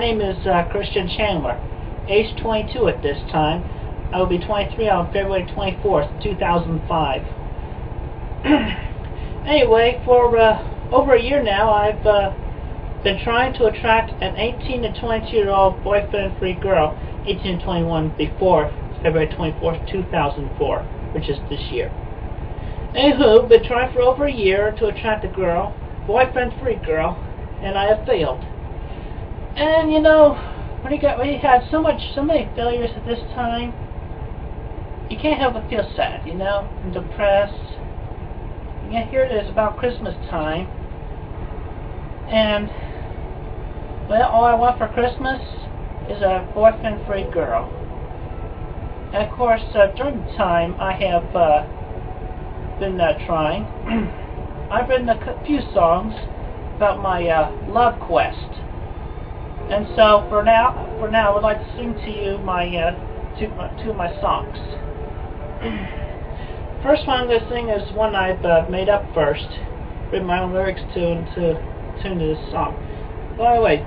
name is Christian Chandler, age 22 at this time. I will be 23 on February 24th, 2005. Anyway, for over a year now, I've been trying to attract an 18 to 22-year-old boyfriend-free girl, 18 to 21 before February 24th, 2004, which is this year. Anywho, been trying for over a year to attract a girl, boyfriend-free girl, and I have failed. And you know, when you had so many failures at this time, you can't help but feel sad, you know, and depressed. And yet here it is about Christmas time, and well, all I want for Christmas is a boyfriend-free girl. And of course, during the time I have been trying. I've written a few songs about my love quest, and so for now, I would like to sing to you my two of my songs. First one I'm going to sing is one I've made up first, written my own lyrics to and tune to this song. By the way,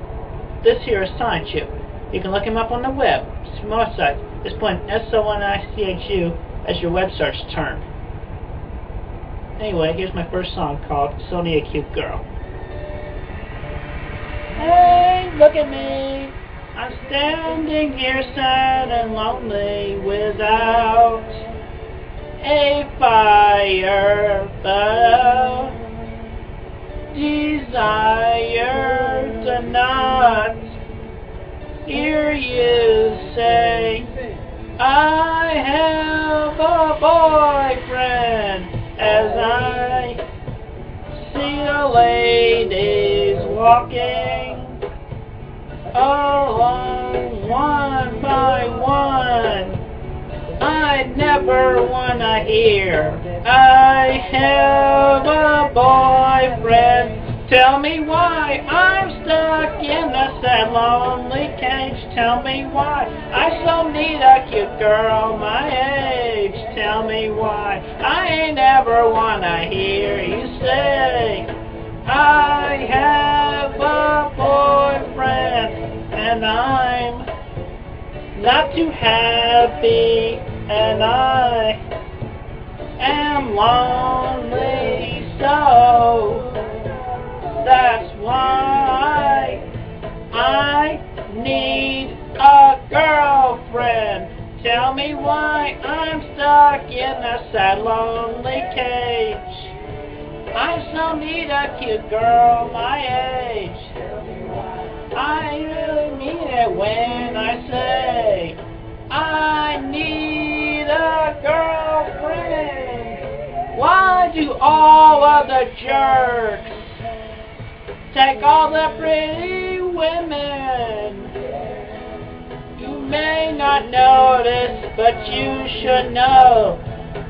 this here is Sonichu. You can look him up on the web. His website is putting Sonichu as your web search term. Anyway, here's my first song called "It's Only a Cute Girl." Hey, look at me. I'm standing here sad and lonely without a fire, but desire to not hear you say I have a boyfriend, as I see the ladies walking along one by one. I never wanna hear I have a boyfriend. Tell me why I'm stuck in a sad, lonely cage. Tell me why I so need a cute girl my age. Tell me why I ain't ever wanna hear you say I have a boyfriend, and I'm not too happy, and I am lonely, so that's why I need a girlfriend. Tell me why I'm stuck in a sad, lonely cage. I so need a cute girl my age. I really mean it when I say I need a girlfriend. Why do all of the jerks take all the pretty women? You may not notice, but you should know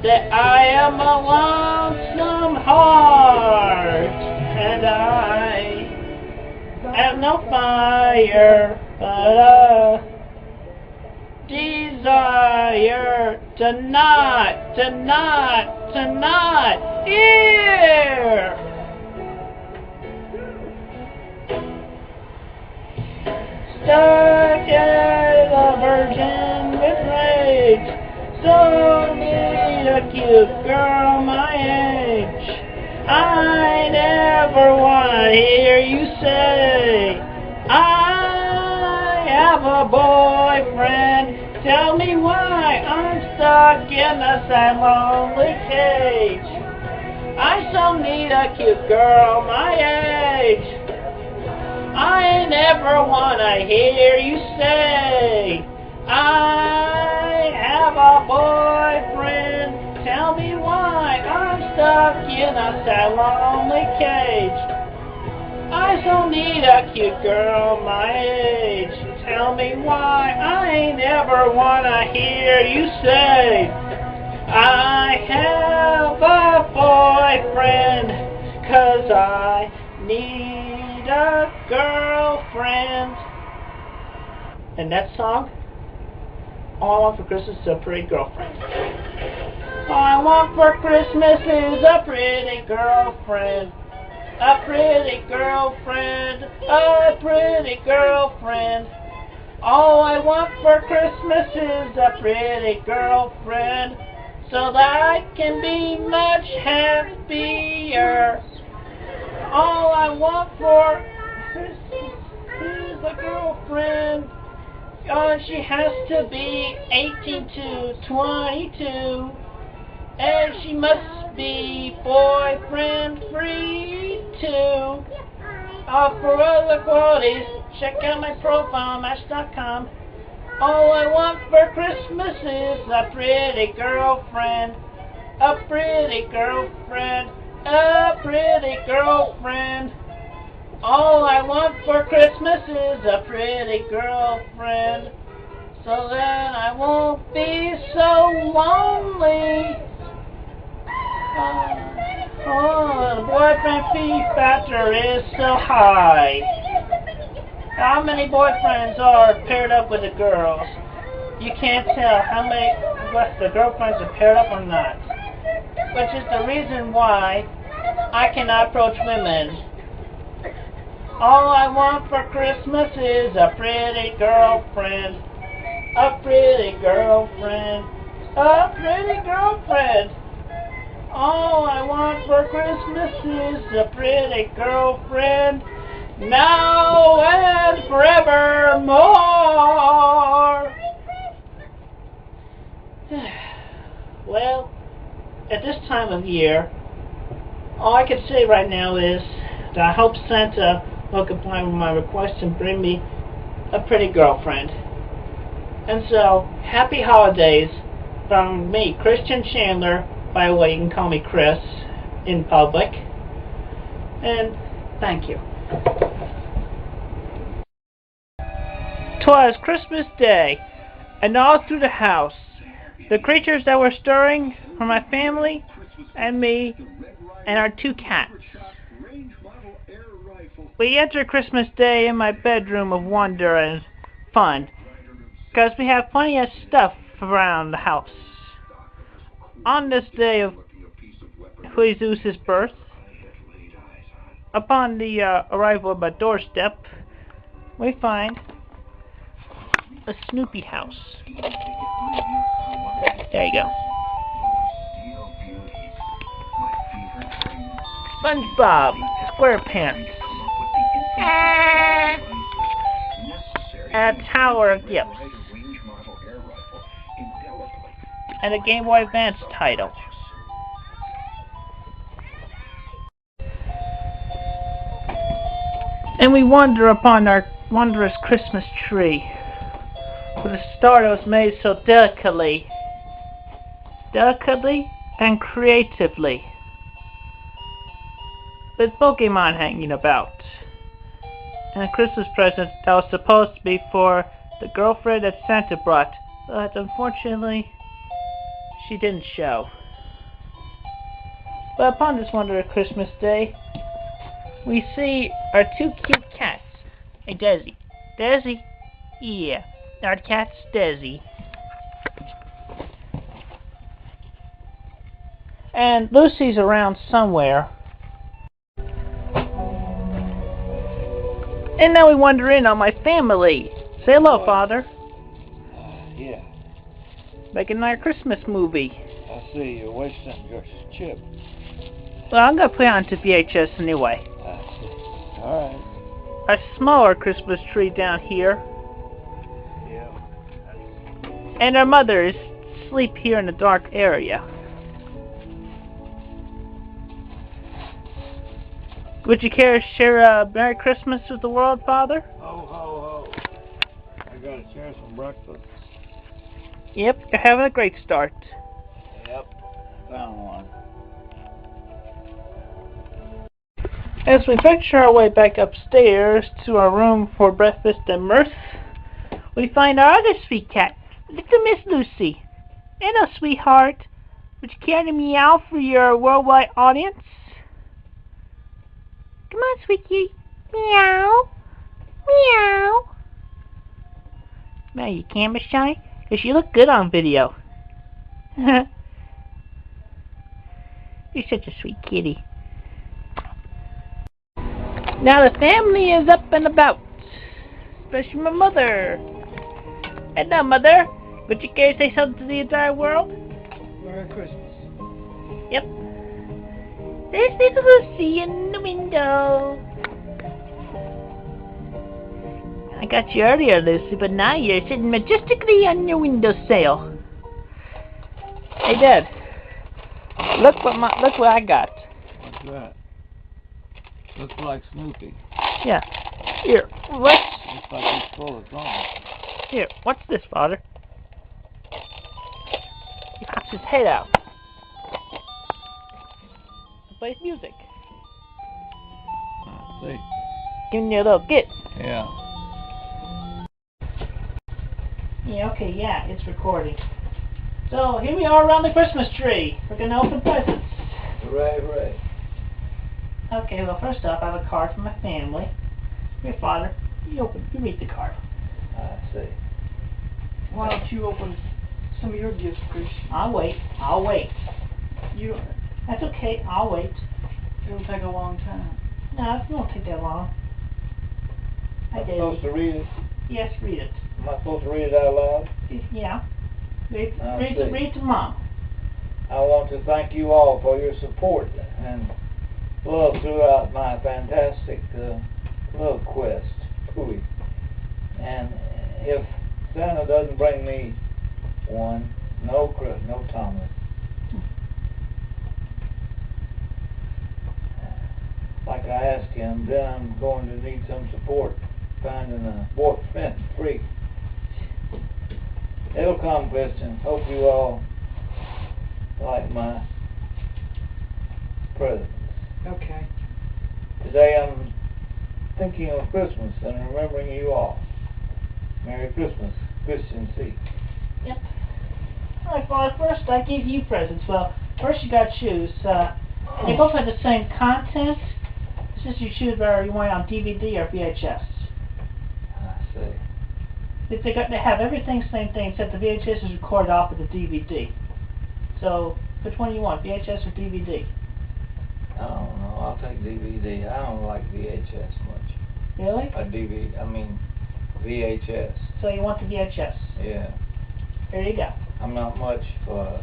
that I am a lonesome heart, and I have no fire, but a desire to not hear. Stuck as a virgin with rage, so need a cute girl my age. I never wanna hear you say I have a boyfriend. Tell me why I'm stuck in a sad, lonely cage. I so need a cute girl my age. I never wanna hear you say I have a boyfriend. Tell me why I'm stuck in a sad, lonely cage. I so need a cute girl my age. Tell me why I never wanna hear you say I have a boyfriend, 'cause I need a girlfriend. And that song, all I want for Christmas is a pretty girlfriend. All I want for Christmas is a pretty girlfriend. a pretty girlfriend, a pretty girlfriend. All I want for Christmas is a pretty girlfriend, so that I can be much happier. All I want for Christmas is a girlfriend. She has to be 18 to 22, and she must be boyfriend free too. For other qualities, check out my profile, Match.com. All I want for Christmas is a pretty girlfriend, a pretty girlfriend, a pretty girlfriend. All I want for Christmas is a pretty girlfriend, so then I won't be so lonely. The boyfriend fee factor is so high. How many boyfriends are paired up with the girls? You can't tell how many the girlfriends are paired up or not. Which is the reason why I cannot approach women. All I want for Christmas is a pretty girlfriend, a pretty girlfriend, a pretty girlfriend. All I want for Christmas is a pretty girlfriend, now and forevermore. Well, at this time of year, all I can say right now is that I hope Santa will comply with my request and bring me a pretty girlfriend. And so, happy holidays from me, Christian Chandler. By the way, you can call me Chris in public. And thank you. 'Twas Christmas Day, and all through the house, the creatures that were stirring were my family and me and our 2 cats. We entered Christmas Day in my bedroom of wonder and fun, because we have plenty of stuff around the house. On this day of Jesus' birth, upon the arrival of my doorstep, we find a Snoopy house. There you go. SpongeBob SquarePants. And a Tower of Gifts. And a Game Boy Advance title. And we wander upon our wondrous Christmas tree with a star that was made so delicately and creatively, with Pokemon hanging about, and a Christmas present that was supposed to be for the girlfriend that Santa brought, but unfortunately she didn't show. But upon this wondrous Christmas Day, we see our 2 cute cats. Hey, Desi. Desi? Yeah, our cat's Desi. And Lucy's around somewhere. And now we wander in on my family. Say hello, Father. Yeah. Making our Christmas movie. I see you're wasting your chip. Well, I'm gonna put it onto VHS anyway. I see. Alright. A smaller Christmas tree down here. Yeah. And our mother is asleep here in the dark area. Would you care to share a Merry Christmas with the world, Father? Ho, ho, ho. I gotta share some breakfast. Yep, you're having a great start. Yep. Found one. As we venture our way back upstairs to our room for breakfast and mirth, we find our other sweet cat, little Miss Lucy. Hello, sweetheart. Would you care to meow for your worldwide audience? Come on, sweetie. Meow. Meow. Now, you camera shy? Because you look good on video. You're such a sweet kitty. Now the family is up and about, especially my mother. And now, Mother, would you care to say something to the entire world? Merry Christmas. Yep. There's little Lucy in the window. I got you earlier, Lucy, but now you're sitting majestically on your windowsill. Hey, Dad. Look what I got. What's that? Looks like Snoopy. Yeah. Here, what's... Looks like it's full of songs. Here, what's this, Father? He pops his head out. He plays music. I see. Giving you a little get. Yeah. Yeah, okay, yeah, it's recording. So, here we are around the Christmas tree. We're gonna open presents. Hooray, hooray. Okay, well, first off, I have a card from my family. Here, Father, you read the card. I see. Why don't you open some of your gifts, Chris? I'll wait. You don't, That's okay, I'll wait. it'll take a long time. No, it won't take that long. Hi, I'm supposed to Daisy. read it? Yes, read it. Am I supposed to read it out loud? Yeah. Read see. to Mom. I want to thank you all for your support and love throughout my fantastic love quest. Pooey. And if Santa doesn't bring me one, no Thomas. Like I asked him, then I'm going to need some support finding a boyfriend free. It'll come, Christian. Hope you all like my presents. Okay. Today I'm thinking of Christmas and remembering you all. Merry Christmas, Christian C. Yep. Alright, Father, first I give you presents. Well, first you gotta choose. They both have the same content. It's just you choose whether you want it on DVD or VHS. I see. They have everything same thing except the VHS is recorded off of the DVD. So, which one do you want, VHS or DVD? I don't know. I'll take DVD. I don't like VHS much. Really? VHS. So you want the VHS? Yeah. Here you go. I'm not much for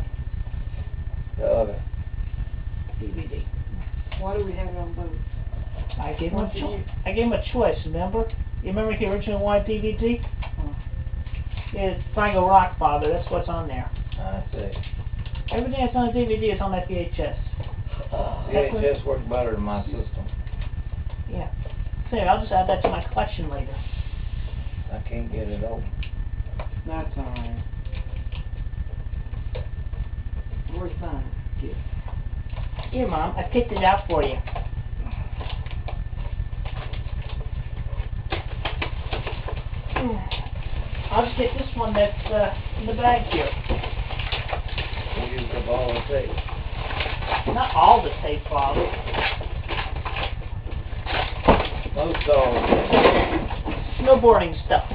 the other. DVD. Why do we have it on both? I gave him a choice, remember? You remember he originally wanted DVD? Yeah, it's Triangle Rock, Father. That's what's on there. I see. Everything that's on the DVD is on that VHS. VHS works better than my system. Yeah. So I'll just add that to my collection later. I can't get it open. That's alright. Where's mine? Gift. Here, Mom. I picked it out for you. I'll just get this one that's in the bag here. We used up all the tape. Not all the tape, Father. Most all the tape. Snowboarding stuff.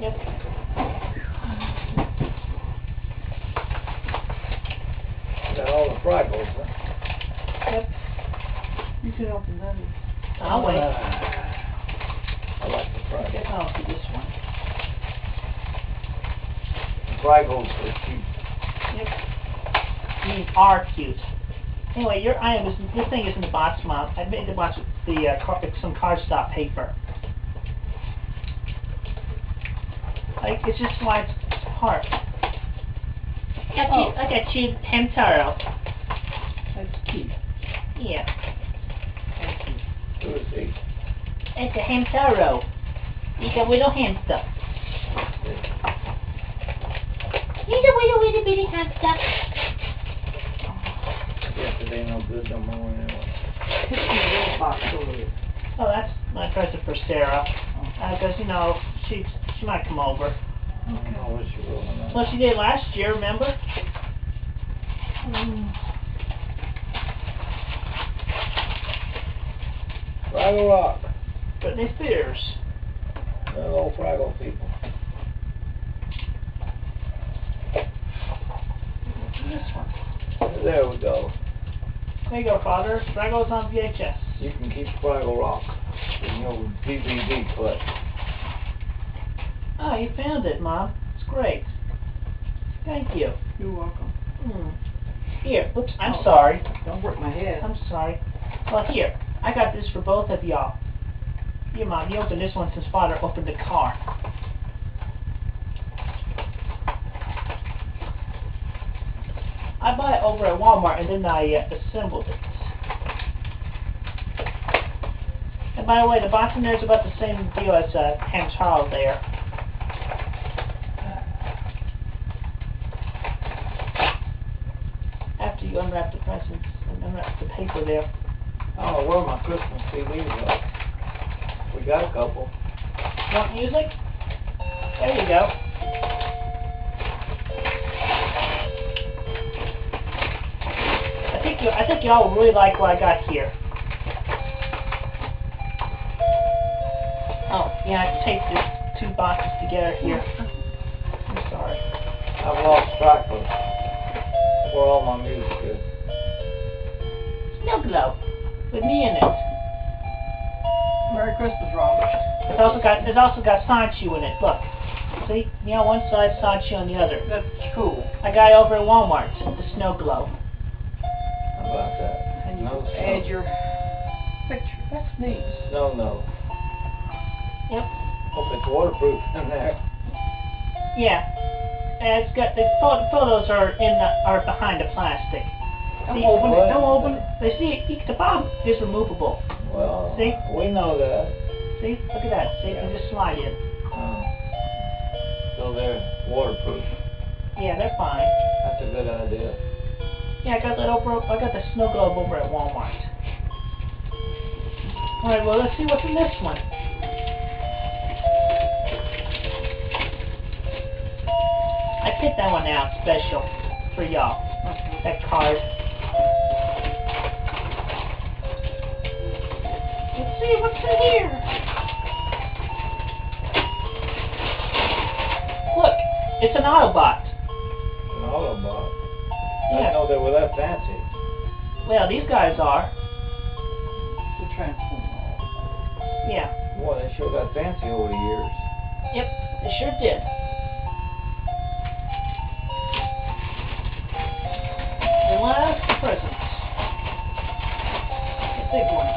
Yep. Got all the freckles, huh? Yep. You can open those. I'll wait. I like the freckles. I'll do this one. The freckles are cute. Yep. These are cute. Anyway, your thing is in the box, Mom. I made the box with some cardstock paper. Like, it's just like heart. I got you Hamtaro. That's cute. Yeah. Who is he? It's a Hamtaro. He's a little hamster. He's a little bitty hamster. I guess it ain't no good no more anyway. It's in the little box over there. Oh, that's my present for Sarah. Because, you know, she might come over. I don't know what she will or not. Well, she did last year, remember? Fraggle Rock. Britney Spears. They're old Fraggle people. This one. There we go. There you go, Father. Fraggle's on VHS. You can keep Fraggle Rock in your DVD collection. Oh, you found it, Mom. It's great. Thank you. You're welcome. Here, whoops, I'm sorry. Don't break my head. I'm sorry. Well, here, I got this for both of y'all. Here, Mom, you open this one since Father opened the car. I bought it over at Walmart and then I assembled it. And by the way, the box in there is about the same deal as Ham Charles there. After you unwrap the presents and unwrap the paper there. I don't know where my Christmas CDs are. We got a couple. Want music? There you go. I think y'all will really like what I got here. Oh, yeah, I taped these two boxes together here. I'm sorry. I've lost track of where all my music is. Snow Globe with me in it. Merry Christmas, Robert. It's also got Sonichu in it. Look, see, me on one side, Sonichu on the other. That's cool. I got it over at Walmart. The Snow Globe. How about that? And you No can snow. add your picture. That's neat. No. Yep. Hope it's waterproof in there. Yeah. And it's got the photos are behind the plastic. Don't See, open it. Don't open it. They see the bottom is removable. Well, See? we know that. See? Look at that. See, you can just slide in. So they're waterproof. Yeah, they're fine. That's a good idea. Yeah, I got the snow globe over at Walmart. Alright, well let's see what's in this one. I picked that one out special for y'all. That card. Let's see what's in here. Look, it's an Autobot. An Autobot. I Yeah. didn't know they were that fancy. Well, these guys are. The transformer. Yeah. Boy, they sure got fancy over the years. Yep, they sure did. The last present. The big one.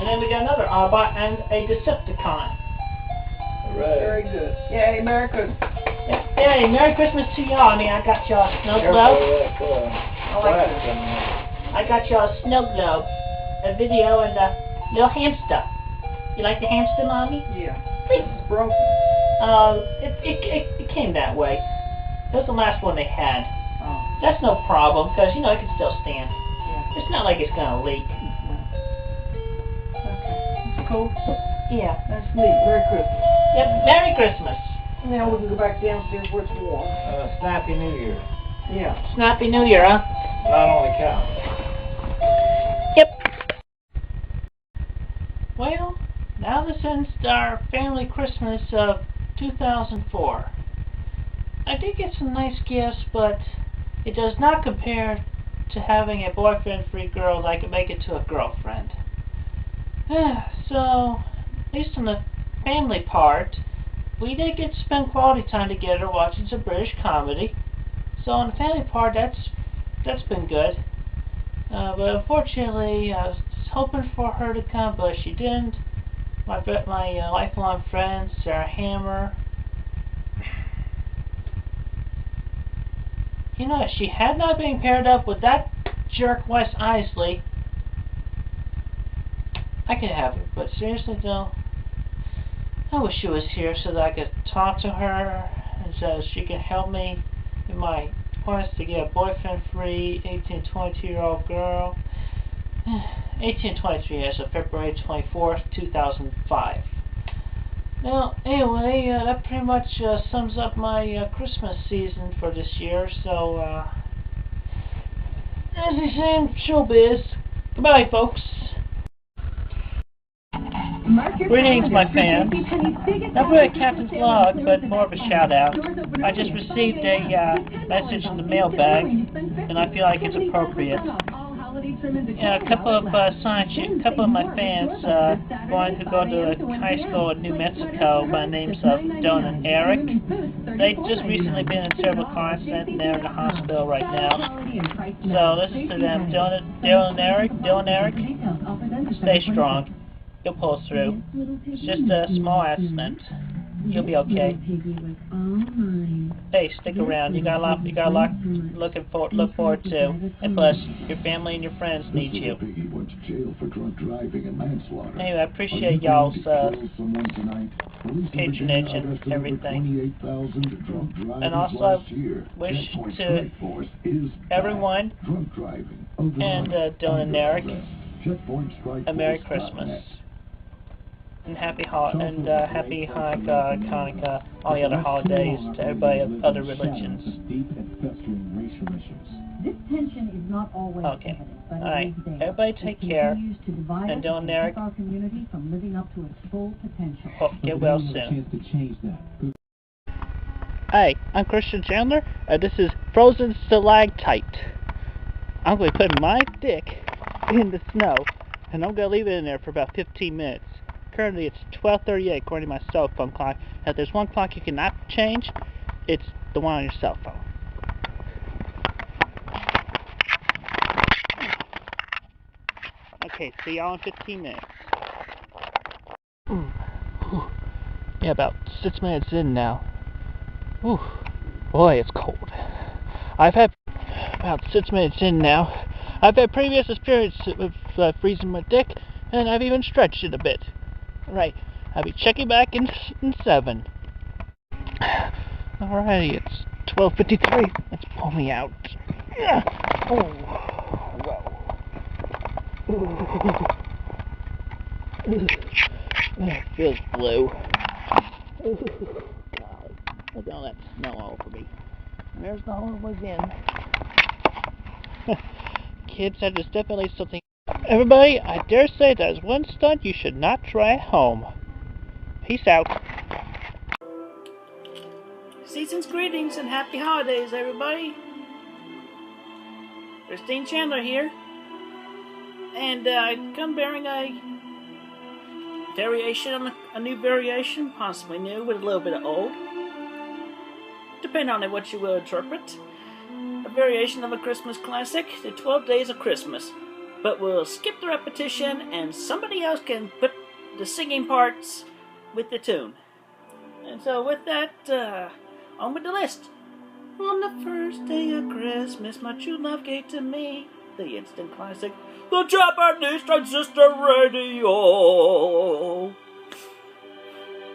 And then we got another Autobot and a Decepticon. Hooray. Very good. Yay, Merry Christmas. Hey, Merry Christmas to y'all. I mean, I got y'all a snow Careful globe. with that I like glass this. in there. I got y'all a snow globe, a video, and a little hamster. You like the hamster, Mommy? Yeah. Please. It's broken. It came that way. That was the last one they had. Oh. That's no problem, because, you know, it can still stand. Yeah. It's not like it's going to leak. Okay. That's cool. Yeah. That's neat. Merry Christmas. Yep, Merry Christmas. Now we can go back downstairs where it's warm. Snappy New Year. Yeah. Snappy New Year, huh? Not only counts. Yep. Well, now this ends our family Christmas of 2004. I did get some nice gifts, but it does not compare to having a boyfriend-free girl that I could make it to a girlfriend. So, at least on the family part, we did get to spend quality time together watching some British comedy. So on the family part, that's been good. But unfortunately, I was hoping for her to come, but she didn't. My lifelong friend, Sarah Hammer. You know, if she had not been paired up with that jerk Wes Isley, I could have her. But seriously though, I wish she was here so that I could talk to her and so she can help me in my quest to get a boyfriend-free 18 to 22-year-old girl. 1823 as of February 24th, 2005. Now, anyway, that pretty much sums up my Christmas season for this year. So, as they say in showbiz, goodbye, folks. Greetings, my fans. Not really a captain's log, but more of a shout-out. I just received a message in the mailbag, and I feel like it's appropriate. A couple of Sonichu, a couple of my fans going to go to a high school in New Mexico by the names of Dylan and Eric. They just recently been in a terrible car accident, and they're in the hospital right now. So listen to them. Dylan and Eric, stay strong. You'll pull through. It's just a small accident. You'll be okay. Hey, stick around. You got a lot look forward to. And plus, your family and your friends need you. Anyway, I appreciate y'all's patronage and everything. And also, I wish to everyone and Dylan and Eric a Merry Christmas. And happy Hanukkah, all the other holidays to everybody of other religions. This tension is not always okay. evident, but Alright. it is there. Everybody take care. And Dylan and Eric, our community from living up to its full potential. hope you get well soon. Hi, I'm Christian Chandler, and this is Frozen Stalactite. I'm going to be putting my dick in the snow, and I'm going to leave it in there for about 15 minutes. Currently it's 12:38 according to my cell phone clock. If there's one clock you cannot change, it's the one on your cell phone. Okay, see y'all in 15 minutes. Yeah, about 6 minutes in now. Ooh, boy, it's cold. I've had about 6 minutes in now. I've had previous experience with freezing my dick, and I've even stretched it a bit. Right, I'll be checking back in 7. Alrighty, it's 12:53. Let's pull me out. Oh, whoa. It feels blue. God, look at all that snow all over me. And there's the hole again. Kids, that is definitely something. Everybody, I dare say that is one stunt you should not try at home. Peace out. Season's greetings and happy holidays, everybody. Christine Chandler here. And I come bearing a new variation, possibly new, with a little bit of old. Depending on what you will interpret. A variation of a Christmas classic, The 12 Days of Christmas. But we'll skip the repetition and somebody else can put the singing parts with the tune. And so with that, on with the list. On the first day of Christmas, my true love gave to me the instant classic, the Japanese transistor radio.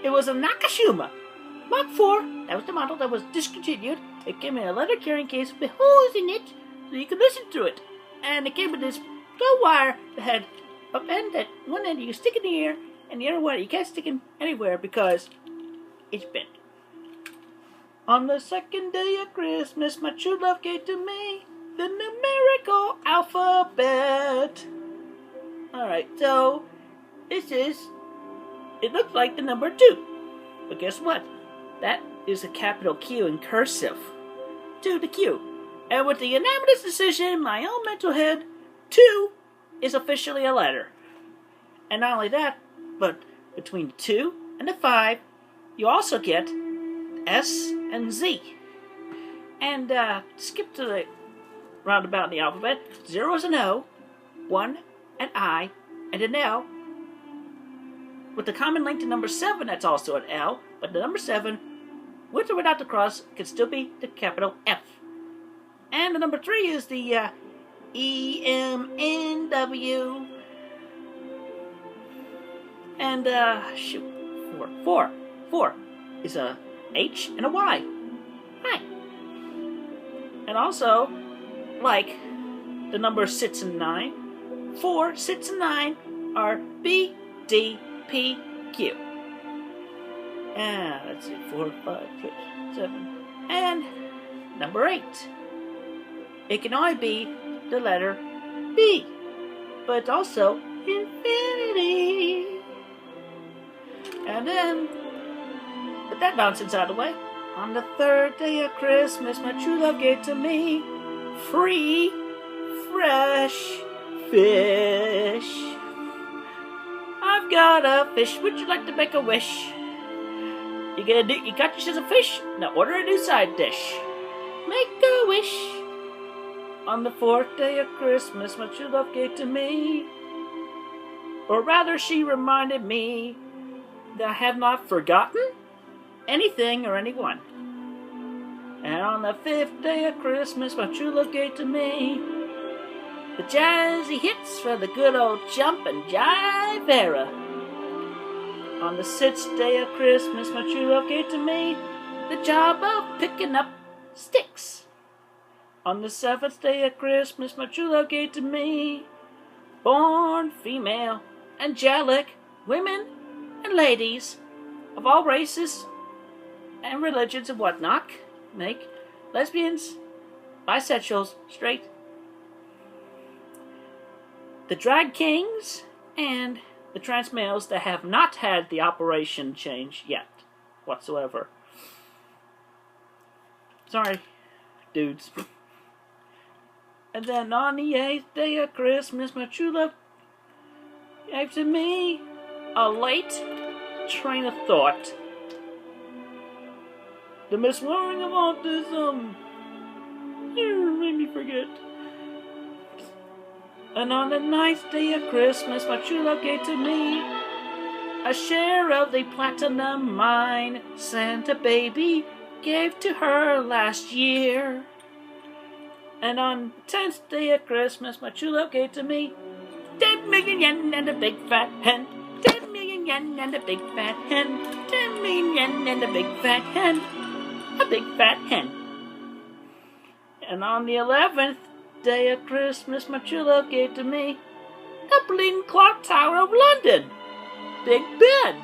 It was a Nakashima Mark IV. That was the model that was discontinued. It came in a leather carrying case with holes in it so you could listen to it. And it came with this gold wire that had a end that one end you can stick in the ear, and the other one you can't stick in anywhere because it's bent. On the second day of Christmas, my true love gave to me the numerical alphabet. Alright, so it looks like the number 2. But guess what? That is a capital Q in cursive. To the Q. And with the unanimous decision in my own mental head, 2 is officially a letter. And not only that, but between the 2 and the 5, you also get S and Z. And skip to the roundabout in the alphabet. 0 is an O, 1 an I, and an L. With the common link to number 7, that's also an L, but the number 7, with or without the cross, can still be the capital F. And the number 3 is the EMNW. And, Four is a H and a Y. Hi. And also, like the number 6 and 9, 4, 6, and 9 are B, D, P, Q. And let's see, 4, 5, 6, 7, and number 8. It can only be the letter B, but it's also infinity. And then, with that nonsense out of the way, on the third day of Christmas, my true love gave to me free, fresh fish. I've got a fish. Would you like to make a wish? You got yourself a fish? Now order a new side dish. Make a wish. On the fourth day of Christmas, my true love gave to me. Or rather, she reminded me that I have not forgotten anything or anyone. And on the fifth day of Christmas, my true love gave to me the jazzy hits for the good old jump and jive era. On the sixth day of Christmas, my true love gave to me the job of picking up sticks. On the seventh day of Christmas, my true love gave to me born female, angelic women and ladies of all races and religions and whatnot, make lesbians, bisexuals, straight, the drag kings, and the trans males that have not had the operation change yet, whatsoever. Sorry, dudes. And then on the 8th day of Christmas, my true love gave to me a late train of thought. The miswiring of autism. You made me forget. And on the 9th day of Christmas, my true love gave to me a share of the platinum mine Santa baby gave to her last year. And on the 10th day of Christmas, my true love gave to me 10 million yen and a big fat hen. 10 million yen and a big fat hen. 10 million yen and a big fat hen. A big fat hen. And on the 11th day of Christmas, my true love gave to me the bleeding clock tower of London. Big Ben.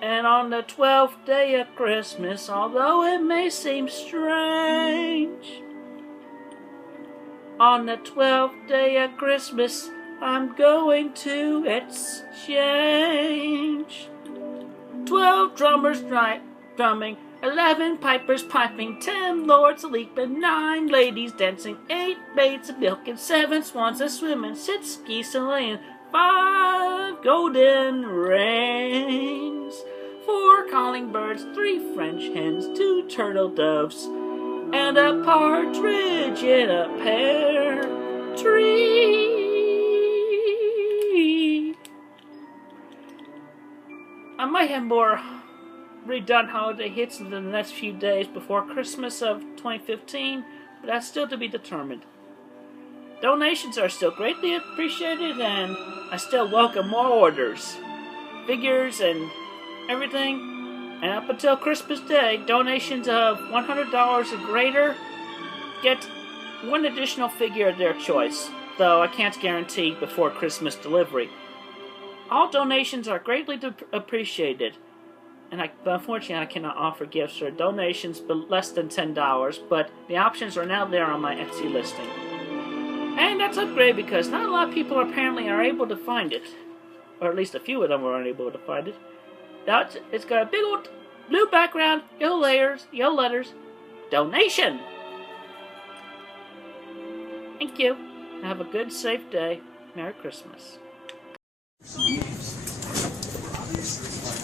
And on the 12th day of Christmas, although it may seem strange, on the 12th day of Christmas, I'm going to exchange 12 drummers drumming, 11 pipers piping, 10 lords a-leaping, 9 ladies dancing, 8 maids a-milking, 7 swans a-swimming, 6 geese a-laying, 5 golden rings, 4 calling birds, 3 French hens, 2 turtle doves, and a partridge in a pear tree. I might have more redone holiday hits in the next few days before Christmas of 2015, but that's still to be determined. Donations are still greatly appreciated, and I still welcome more orders, figures, and everything. And up until Christmas Day, donations of $100 or greater get one additional figure of their choice, though I can't guarantee before Christmas delivery. All donations are greatly appreciated, and unfortunately I cannot offer gifts or donations less than $10, but the options are now there on my Etsy listing. And that's a great because not a lot of people apparently are able to find it, or at least a few of them are unable to find it. Now it's got a big old blue background, yellow letters, donation. Thank you. Have a good, safe day. Merry Christmas.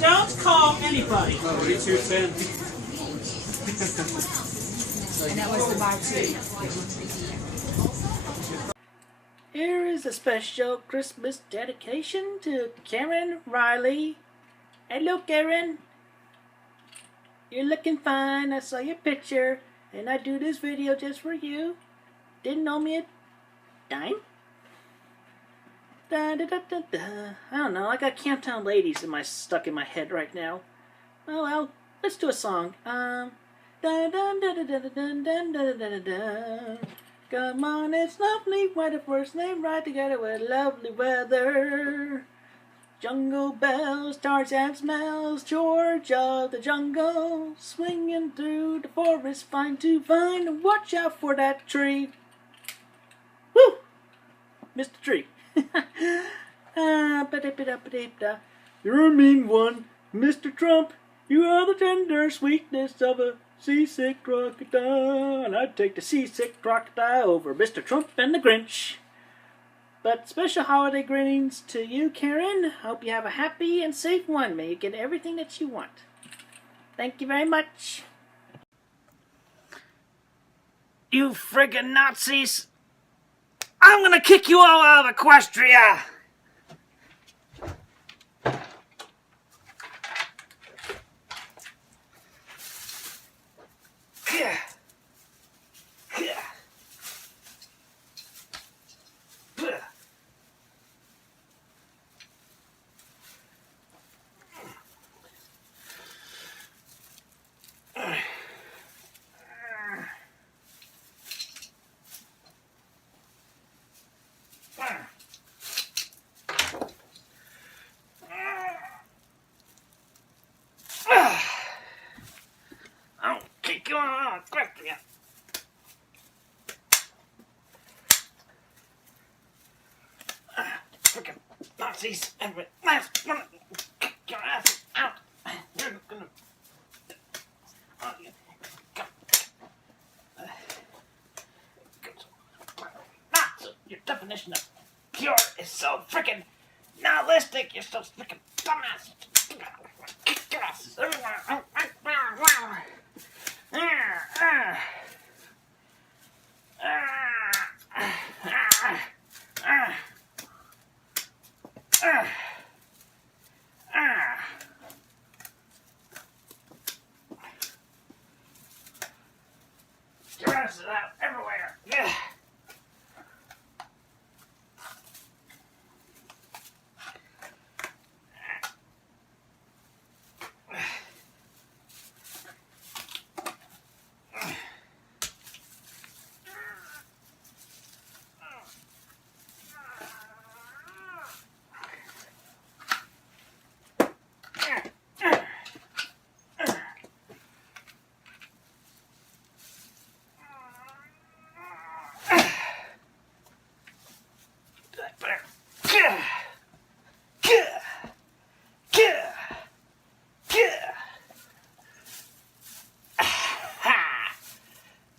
Don't call anybody. Oh, you too, Sam. And that was the bar too. Here is a special Christmas dedication to Karen Riley. Hello, Karen. You're looking fine. I saw your picture, and I do this video just for you. Didn't know me a dime? Da, da, da, da, da. I don't know. I got Camptown Ladies stuck in my head right now. Oh well, let's do a song. Da da da da da da da da da da da. Come on, it's lovely when the first name right together with lovely weather. Jungle bells, Tarzan smells, George of the jungle, swinging through the forest, fine to find. Watch out for that tree. Woo! Mr. Tree. You're a mean one, Mr. Trump. You are the tender sweetness of a seasick crocodile. And I'd take the seasick crocodile over Mr. Trump and the Grinch. But special holiday greetings to you, Karen. Hope you have a happy and safe one. May you get everything that you want. Thank you very much. You friggin' Nazis! I'm gonna kick you all out of Equestria! I'll kick you out of Equestria. Frickin' Nazis, every last one of you, kick your ass out. You're gonna... Oh, you... Not your definition of pure is so frickin' nihilistic. You're so frickin' dumbass. Kick your asses everywhere. Your asses out everywhere. Yeah.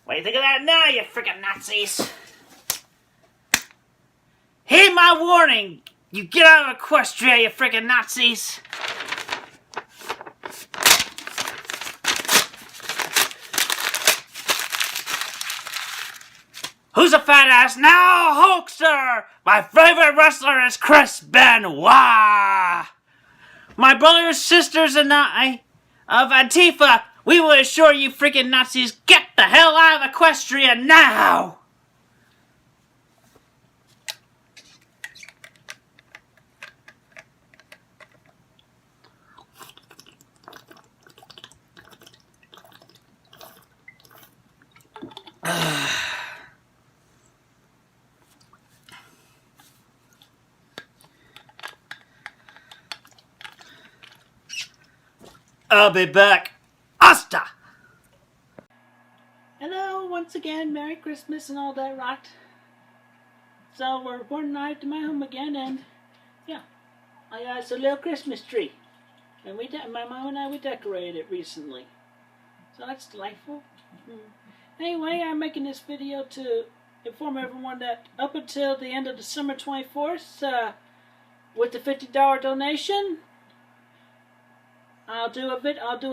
What do you think of that now, you frickin' Nazis? Heed my warning! You get out of Equestria, you frickin' Nazis! Who's a fat ass now? Hulkster! My favorite wrestler is Chris Benoit! My brothers, sisters, and I of Antifa, we will assure you freaking Nazis, get the hell out of Equestria now! I'll be back. Hasta! Hello, once again, Merry Christmas and all that rot. So we're one night to my home again, and yeah, I got a little Christmas tree, and my mom and I decorated it recently, so that's delightful. Anyway, I'm making this video to inform everyone that up until the end of December 24th, with the $50 donation, I'll do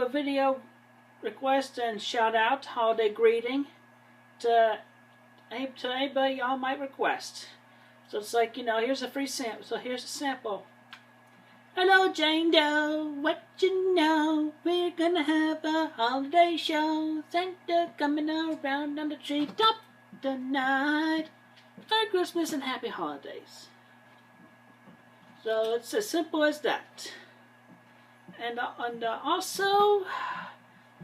a video request and shout out holiday greeting to anybody y'all might request. So it's like, you know, here's a free sample. So here's a sample. Hello Jane Doe, what you know? We're gonna have a holiday show. Santa coming around on the treetop tonight. Merry Christmas and happy holidays. So it's as simple as that. And also,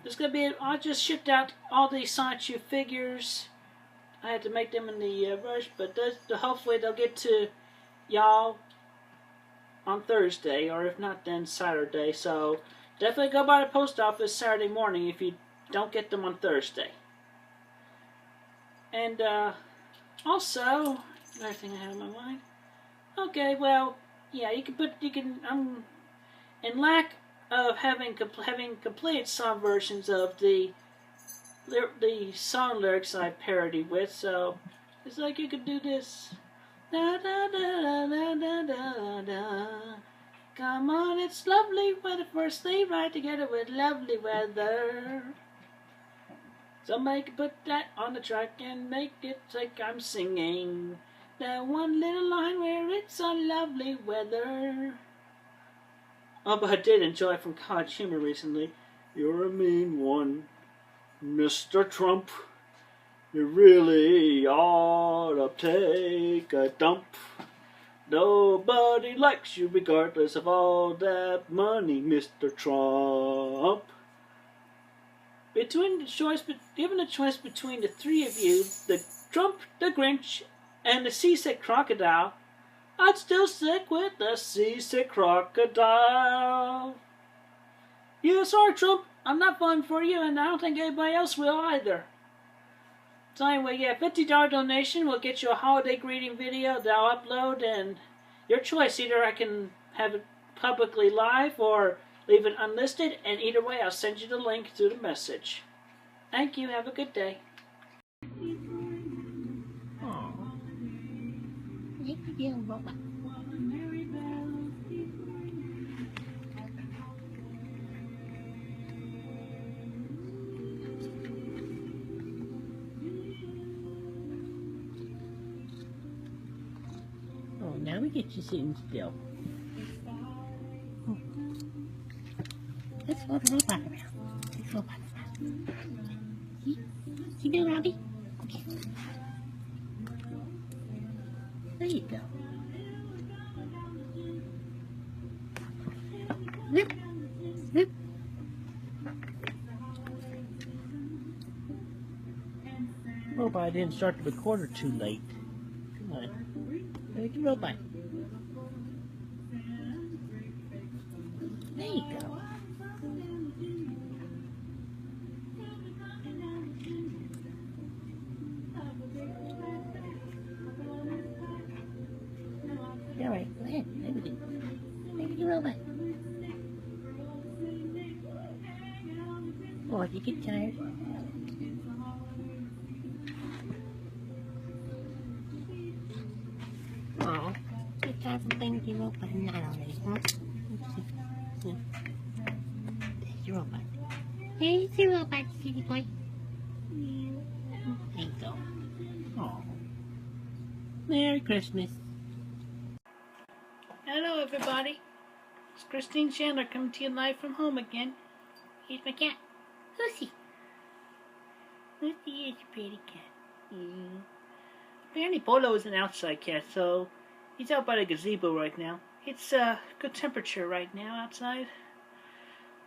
there's gonna be. I just shipped out all the Sonichu figures. I had to make them in the rush, but hopefully they'll get to y'all on Thursday, or if not, then Saturday. So definitely go by the post office Saturday morning if you don't get them on Thursday. And also, another thing I have in my mind. Okay, well, yeah, you can. in lack of having completed some versions of the song lyrics I parody with, so it's like you could do this. Da da da da da da da. Come on, it's lovely weather for a sleigh ride together with lovely weather. Somebody could put that on the track and make it like I'm singing that one little line where it's a lovely weather. Oh, but I did enjoy from College Humor recently. You're a mean one, Mr. Trump. You really ought to take a dump. Nobody likes you regardless of all that money, Mr. Trump. Given the choice between the three of you, the Trump, the Grinch, and the seasick crocodile, I'd still stick with the seasick crocodile. Yeah, sorry, Trump, I'm not voting for you, and I don't think anybody else will either. So anyway, yeah, $50 donation will get you a holiday greeting video that I'll upload, and your choice. Either I can have it publicly live or leave it unlisted, and either way I'll send you the link through the message. Thank you, have a good day. Oh, now we get you sitting still. Let's go to the robot around. Let's go robot around. See there, Robbie? Okay. There you go. Zip. Zip. Hope I didn't start the recorder too late. Come on. Make the robot. There you go. All right, go ahead. Maybe the robot. Or if you get tired. Oh, get tired from playing with the robot. Not already, huh? Yeah. There's the robot. There's the robot, kitty boy. There you go. Oh. Merry Christmas. Hello everybody, it's Christine Chandler coming to you live from home again. Here's my cat, Lucy. Lucy is a pretty cat. Apparently Polo is an outside cat, so he's out by the gazebo right now. It's good temperature right now outside,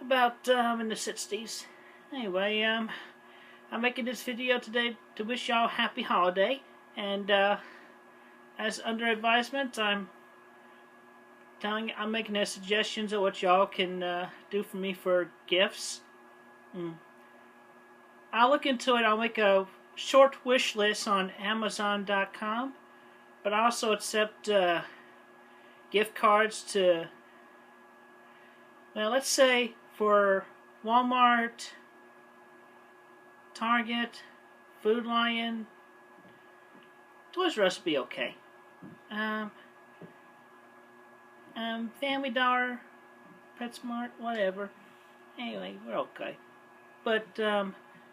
about in the 60s. Anyway, I'm making this video today to wish y'all a happy holiday, and as under advisement, I'm making the suggestions of what y'all can do for me for gifts. I'll look into it. I'll make a short wish list on Amazon.com, but I also accept gift cards to, well, let's say for Walmart, Target, Food Lion, Toys R Us would be okay. Family Dollar, PetSmart, whatever. Anyway, we're okay. But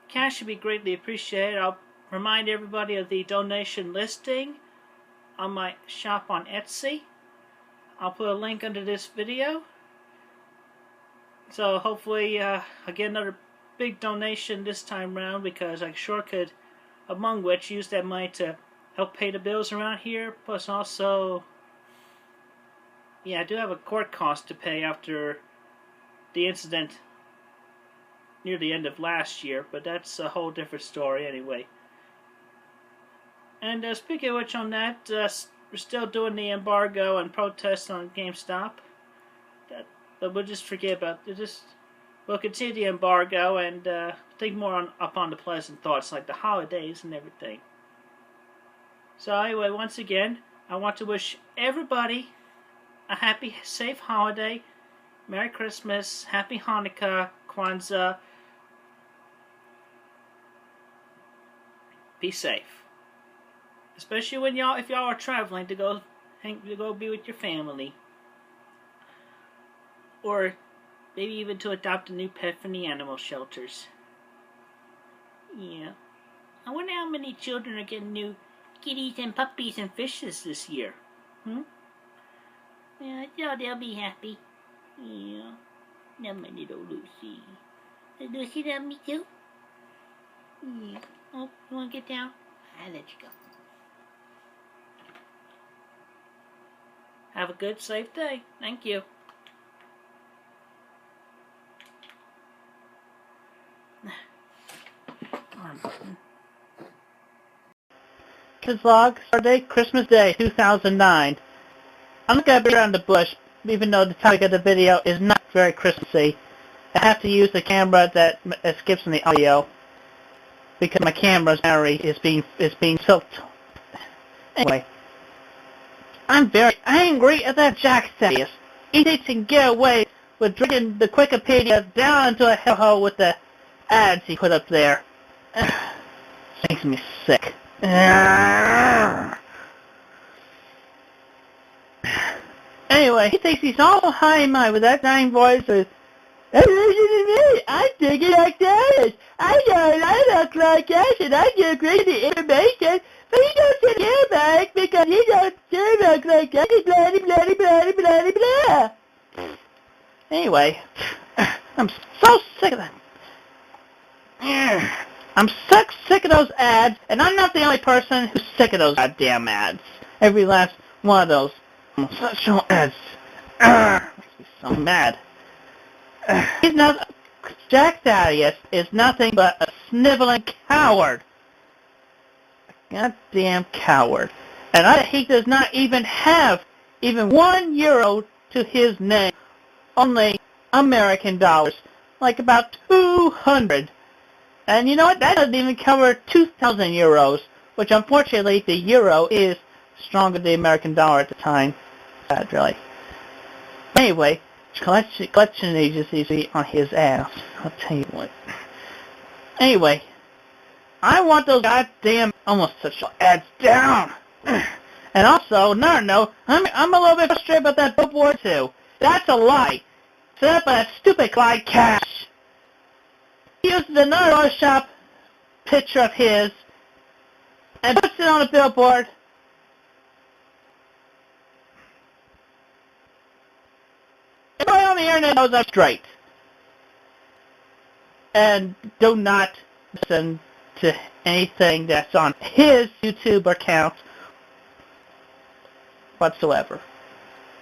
cash should be greatly appreciated. I'll remind everybody of the donation listing on my shop on Etsy. I'll put a link under this video. So hopefully I'll get another big donation this time around, because I sure could, among which, use that money to help pay the bills around here. Plus also, yeah, I do have a court cost to pay after the incident near the end of last year, but that's a whole different story anyway. And speaking of which, on that, we're still doing the embargo and protests on GameStop. But we'll just forget about it. We'll continue the embargo and think more upon the pleasant thoughts like the holidays and everything. So anyway, once again, I want to wish everybody a happy, safe holiday, Merry Christmas, Happy Hanukkah, Kwanzaa. Be safe. Especially when if y'all are traveling to go be with your family. Or maybe even to adopt a new pet from the animal shelters. Yeah. I wonder how many children are getting new kitties and puppies and fishes this year. Yeah, I thought they'll be happy. Yeah. Now my little Lucy. Does Lucy love me too? Yeah. Oh, you want to get down? I'll let you go. Have a good, safe day. Thank you. Kids Vlog, Saturday, Christmas Day, 2009. I'm not going to be around the bush, even though the topic of the video is not very Christmassy. I have to use the camera that skips in the audio, because my camera's battery is being soaked. Anyway, I'm very angry at that Jack Thaddeus. He thinks he can get away with drinking the Wikipedia down into a hellhole with the ads he put up there. Makes me sick. Anyway, he thinks he's all high and mighty with that dang voice of, "Hey, listen to me, I'm thinking like this. I look like this, and I give great information, but he don't care back because he don't look like that, blah, blah, blah, blah, blah, blah." Anyway, I'm so sick of that. I'm so sick of those ads, and I'm not the only person who's sick of those goddamn ads. Every last one of those homosexual ads. Makes me so mad. Jack Thaddeus is nothing but a sniveling coward. A goddamn coward. And he does not even have even €1 to his name. Only American dollars. Like about 200. And you know what? That doesn't even cover 2,000 euros, which unfortunately the euro is stronger than the American dollar at the time. Sad, really. Anyway, collection agency on his ass. I'll tell you what. Anyway, I want those goddamn homosexual ads down. And also, no, I'm a little bit frustrated about that billboard too. That's a lie. Set up by that stupid Clyde Cash. He uses another Photoshop picture of his and puts it on a billboard. Everybody on the internet knows I'm straight. And do not listen to anything that's on his YouTube account whatsoever.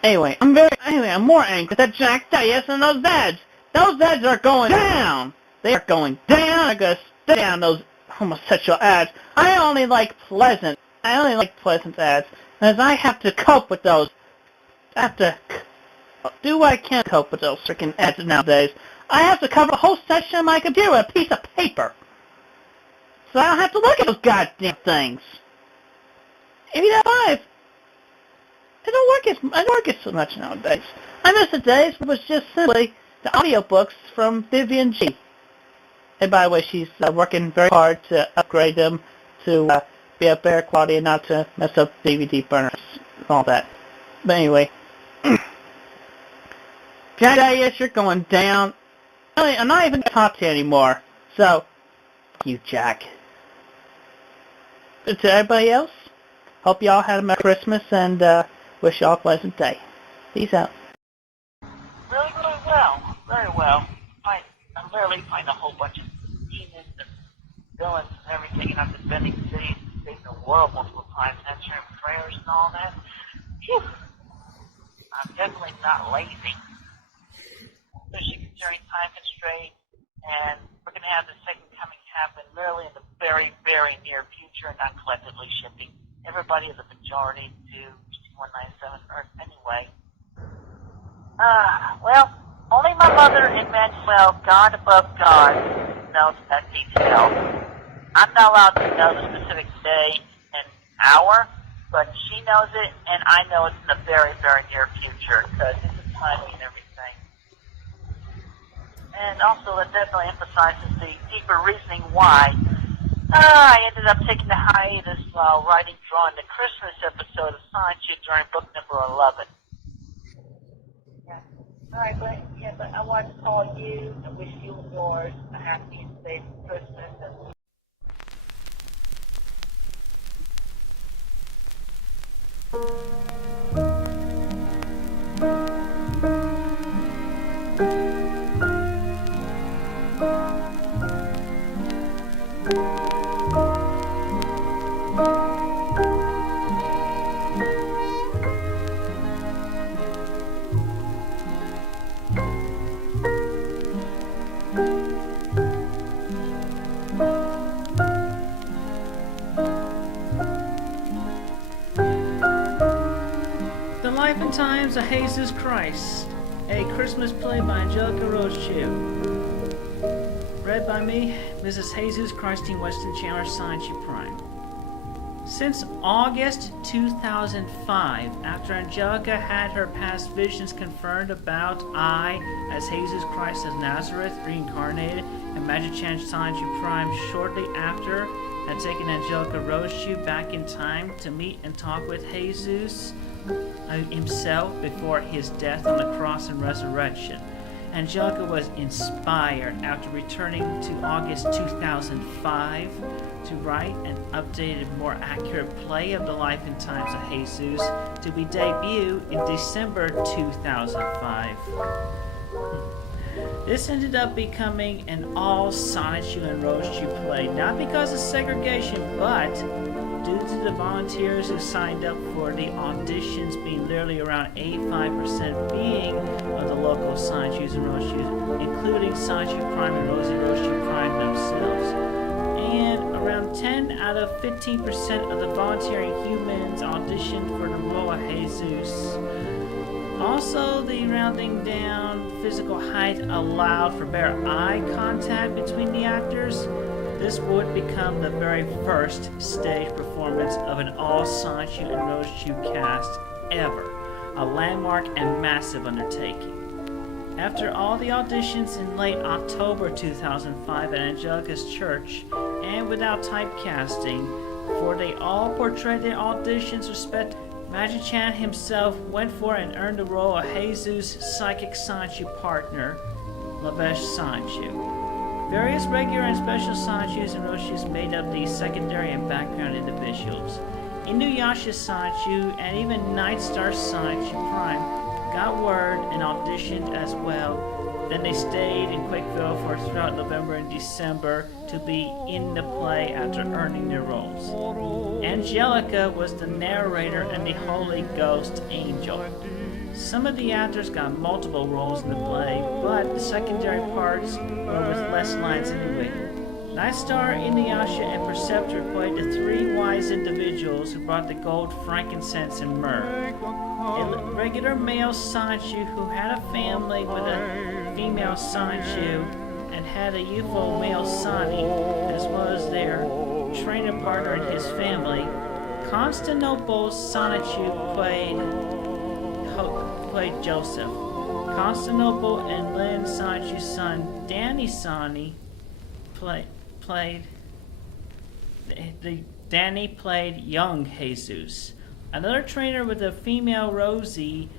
Anyway, I'm more angry at that Jack Thaddeus and those ads. Those ads are going down. They are going down. I'm going to stay down those homosexual ads. I only like pleasant ads, as I have to cope with those. I have to do what I can to cope with those freaking ads nowadays. I have to cover a whole section of my computer with a piece of paper, so I don't have to look at those goddamn things. If you don't mind, I don't work as so much nowadays. I miss the days when it was just simply the audiobooks from Vivian G. And by the way, she's working very hard to upgrade them to be of better quality and not to mess up DVD burners and all that. But anyway, Jack Thaddeus, you're going down. Really, I'm not even going to talk to you anymore. So, you Jack. But to everybody else, hope y'all had a Merry Christmas and wish y'all a pleasant day. Peace out. Really, really well. Very well. I literally find a whole bunch of demons and villains and everything, and I'm defending cities and saving the world multiple times, answering prayers and all that. Phew. I'm definitely not lazy. Especially considering time constraints, and we're going to have the second coming happen literally in the very, very near future, and not collectively shipping. Everybody is a majority to 2197 Earth anyway. Well, only my mother, Emmanuel, God above God, knows that detail. I'm not allowed to know the specific day and hour, but she knows it, and I know it's in the very, very near future, because it's a timing and everything. And also it definitely emphasizes the deeper reasoning why I ended up taking the hiatus while writing, drawing the Christmas episode of Sonichu during book number 11. Yeah. All right, but I want to call you and wish you and yours a happy and safe Christmas. And The Life and Times of Jesus Christ, a Christmas play by Angelica Rochew. Read by me, Mrs. Jesus Christine Weston Chandler, Sonichu Prime. Since August 2005, after Angelica had her past visions confirmed about I, as Jesus Christ of Nazareth, reincarnated, and Magic Chan Sonichu Prime shortly after had taken Angelica Rochew back in time to meet and talk with Jesus himself before his death on the cross and resurrection. Angelica was inspired after returning to August 2005 to write an updated, more accurate play of the life and times of Jesus to be debuted in December 2005. This ended up becoming an all Sonichu and Rochew play, not because of segregation, but due to the volunteers who signed up for the auditions being literally around 85% being of the local Sonichus and Rochews, including Sonichu Prime and Rosie Rochew Prime themselves. And around 10 out of 15% of the volunteering humans auditioned for the role of Jesus. Also, the rounding down physical height allowed for better eye contact between the actors. This would become the very first stage performance of an all Sonichu and Rochew cast ever, a landmark and massive undertaking. After all the auditions in late October 2005 at Angelica's church, and without typecasting, for they all portrayed their auditions respect, Magic Chan himself went for and earned the role of Jesus' psychic Sonichu partner, Lavesh Sonichu. Various regular and special Sonichus and Rochews made up these secondary and background individuals. Inuyasha Sonichu and even Night Star Sonichu Prime got word and auditioned as well. Then they stayed in Quakeville for throughout November and December to be in the play after earning their roles. Angelica was the narrator and the Holy Ghost angel. Some of the actors got multiple roles in the play, but the secondary parts were with less lines anyway. Night Star, Inuyasha, and Perceptor played the three wise individuals who brought the gold, frankincense, and myrrh. A regular male Sonichu who had a family with a female Sonichu and had a youthful male Sani, as well as their trainer partner in his family. Constantinople Sonichu played Joseph. Constantinople and Lin Sonichu's son, Danny Sani, Danny played young Jesus. Another trainer with a female Rosie,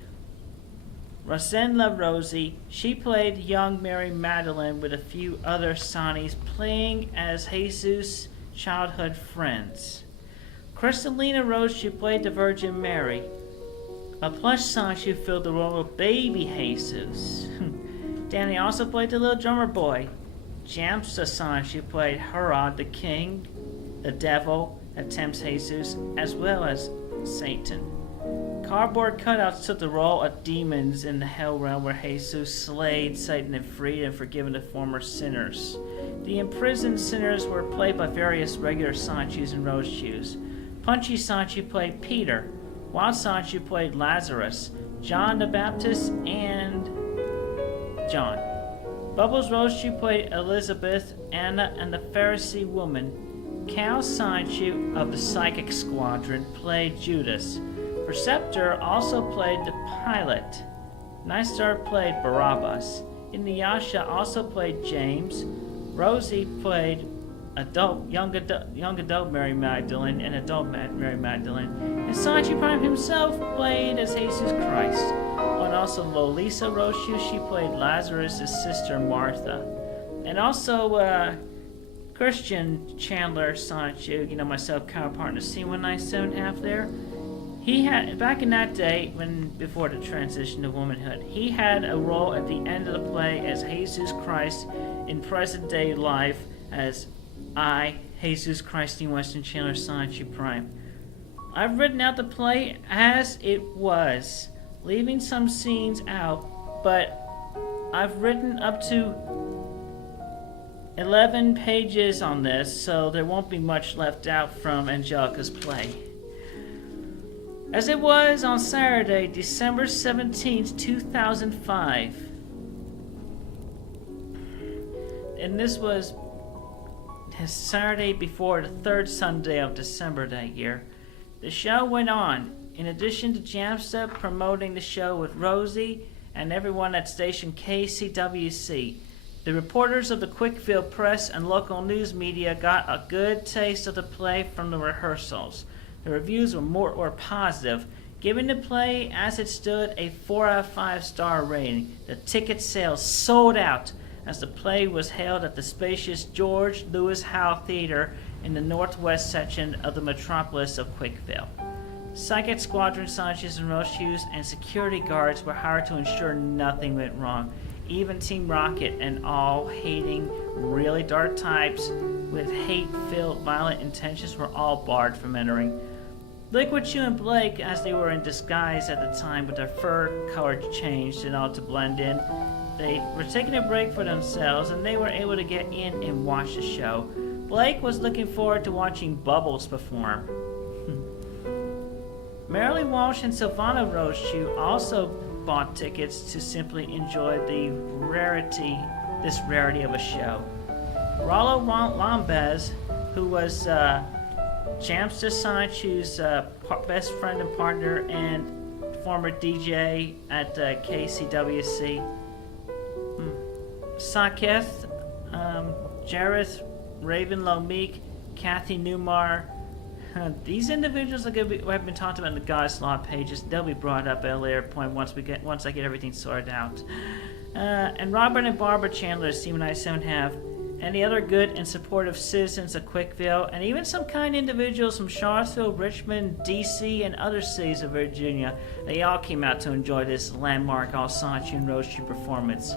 Rosenla Rosie, she played young Mary Magdalene with a few other Sanis playing as Jesus' childhood friends. Kristalina Rochew played the Virgin Mary. A plush Sonichu filled the role of baby Jesus. Danny also played the little drummer boy. Jamsa Sonichu played Herod the king, the devil that tempts Jesus, as well as Satan. Cardboard cutouts took the role of demons in the hell realm where Jesus slayed Satan and freed and forgiven the former sinners. The imprisoned sinners were played by various regular Sonichus and Rochews. Punchy Sonichu played Peter. Wild Sonichu played Lazarus, John the Baptist, and John. Bubbles Rochew played Elizabeth, Anna, and the Pharisee woman. Cal Sonichu of the Psychic Squadron played Judas. Perceptor also played the pilot. Night Star played Barabbas. Inuyasha also played James. Rosie played young adult Mary Magdalene and adult Mary Magdalene. And Sonichu Prime himself played as Jesus Christ. And also Lolisa Roshu, she played Lazarus' sister Martha. And also Christian Chandler Sonichu, myself, counterpart in the CWCmas there. He had, back in that day, before the transition to womanhood, he had a role at the end of the play as Jesus Christ in present day life as Jesus Christ in Western Chandler Sonichu Prime. I've written out the play as it was, leaving some scenes out, but I've written up to 11 pages on this, so there won't be much left out from Angelica's play. As it was on Saturday, December 17th, 2005. And this was Saturday before the third Sunday of December that year. The show went on. In addition to Jamsta promoting the show with Rosie and everyone at station KCWC, the reporters of the Quickfield Press and local news media got a good taste of the play from the rehearsals. The reviews were positive, giving the play as it stood a 4 out of 5 star rating. The ticket sales sold out as the play was held at the spacious George Lewis Howe Theater in the northwest section of the metropolis of Quickville. Psychic Squadron Sonchus and Roshus and security guards were hired to ensure nothing went wrong. Even Team Rocket and all hating really dark types with hate-filled violent intentions were all barred from entering. Liquid Chew and Blake, as they were in disguise at the time with their fur color changed and all to blend in, they were taking a break for themselves and they were able to get in and watch the show. Blake was looking forward to watching Bubbles perform. Marilyn Walsh and Silvana Rochew also bought tickets to simply enjoy this rarity of a show. Rollo Lombez, who was Jamsta Sonichu's best friend and partner and former DJ at KCWC. Saketh, Jareth, Raven Lomeek, Kathy Newmar. These individuals have been talked about in the God's Law pages. They'll be brought up at a later point once I get everything sorted out. And Robert and Barbara Chandler of CWCmas have, and the other good and supportive citizens of Quickville, and even some kind individuals from Charlottesville, Richmond, D.C., and other cities of Virginia. They all came out to enjoy this landmark all Sonichu and Rochew performance.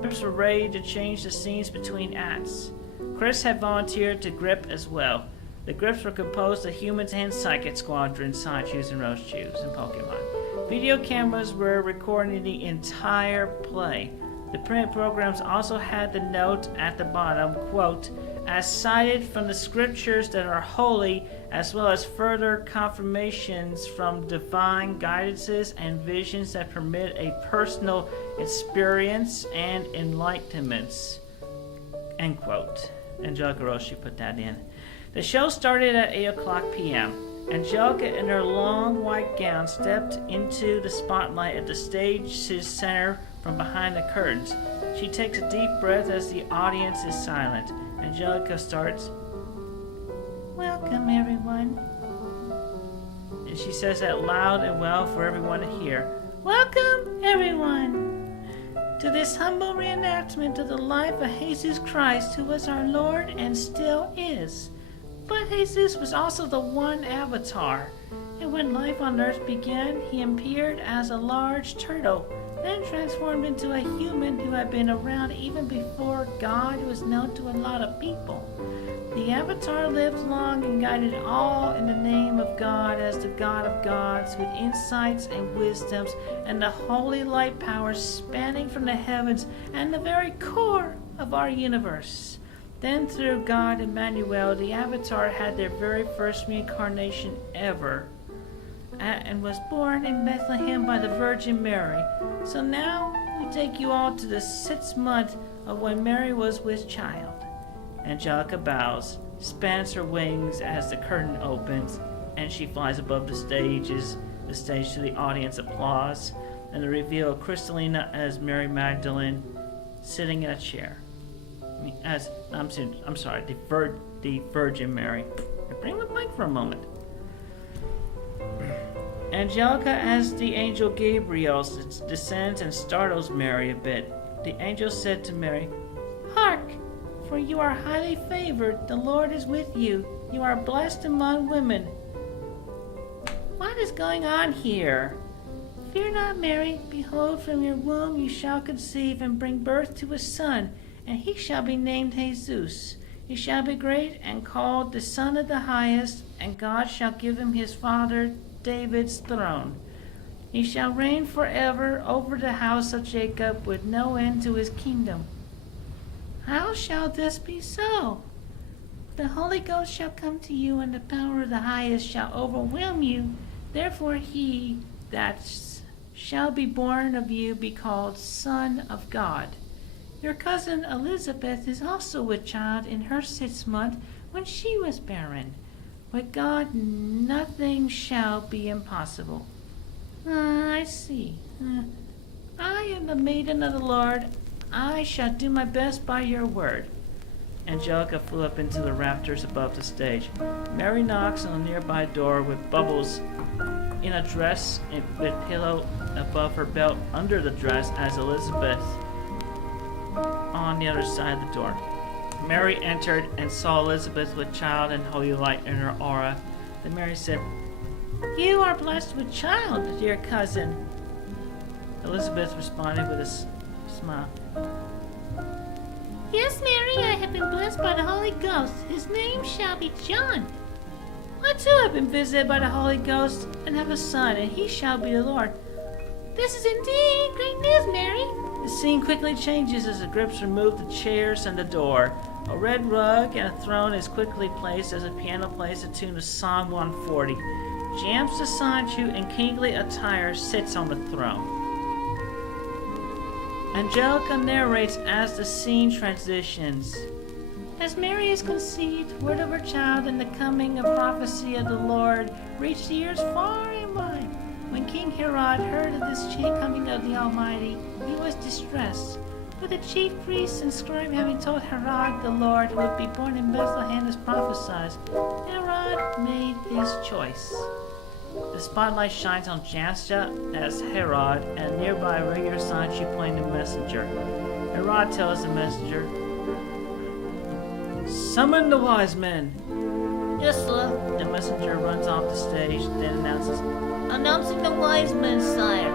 Grips were ready to change the scenes between acts. Chris had volunteered to grip as well. The grips were composed of humans and psychic squadrons, Sonichus and Rochews, and Pokemon. Video cameras were recording the entire play. The print programs also had the note at the bottom, quote, as cited from the scriptures that are holy, as well as further confirmations from divine guidances and visions that permit a personal experience and enlightenments, end quote. Angelica Rochew put that in. The show started at 8 o'clock p.m. Angelica in her long white gown stepped into the spotlight at the stage's center from behind the curtains. She takes a deep breath as the audience is silent. Angelica starts, "Welcome, everyone." And she says that loud and well for everyone to hear. "Welcome, everyone, to this humble reenactment of the life of Jesus Christ, who was our Lord and still is. But Jesus was also the one avatar, and when life on earth began, he appeared as a large turtle, then transformed into a human who had been around even before God was known to a lot of people. The avatar lived long and guided all in the name of God as the God of gods, with insights and wisdoms and the holy light powers spanning from the heavens and the very core of our universe. Then through God Emmanuel, the Avatar had their very first reincarnation ever and was born in Bethlehem by the Virgin Mary. So now we take you all to the 6th month of when Mary was with child." Angelica bows, spans her wings as the curtain opens, and she flies above the stage to the audience applause, and the reveal of Crystalina as Mary Magdalene, sitting in a chair. I'm sorry, the Virgin Mary. Bring the mic for a moment. Angelica, as the angel Gabriel descends and startles Mary a bit, the angel said to Mary, "Hark, for you are highly favored. The Lord is with you. You are blessed among women." What is going on here? "Fear not, Mary. Behold, from your womb you shall conceive and bring birth to a son, and he shall be named Jesus. He shall be great and called the Son of the Highest, and God shall give him his father David's throne. He shall reign forever over the house of Jacob, with no end to his kingdom." "How shall this be so?" "The Holy Ghost shall come to you, and the power of the Highest shall overwhelm you. Therefore he that shall be born of you be called Son of God. Your cousin Elizabeth is also with child in her 6th month, when she was barren. With God nothing shall be impossible." I see. "I am the maiden of the Lord. I shall do my best by your word." Angelica flew up into the rafters above the stage. Mary knocks on a nearby door with Bubbles in a dress with pillow above her belt under the dress as Elizabeth on the other side of the door. Mary entered and saw Elizabeth with child and holy light in her aura. Then Mary said, "You are blessed with child, dear cousin." Elizabeth responded with a smile. "Yes, Mary, I have been blessed by the Holy Ghost. His name shall be John. I too have been visited by the Holy Ghost and have a son, and he shall be the Lord." "This is indeed great news, Mary." The scene quickly changes as the grips remove the chairs and the door. A red rug and a throne is quickly placed as a piano plays the tune of Psalm 140. Jams the Sonichu in kingly attire sits on the throne. Angelica narrates as the scene transitions. As Mary is conceived, word of her child and the coming of prophecy of the Lord reached ears far and wide. When King Herod heard of this coming of the Almighty, he was distressed. But the chief priests and scribe having told Herod the Lord would be born in Bethlehem as prophesied, Herod made his choice. The spotlight shines on Jansa as Herod and nearby regular Sonichu playing the messenger. Herod tells the messenger, "Summon the wise men." "Yes, sir." The messenger runs off the stage, then announces, "Announcing the wise men, sire."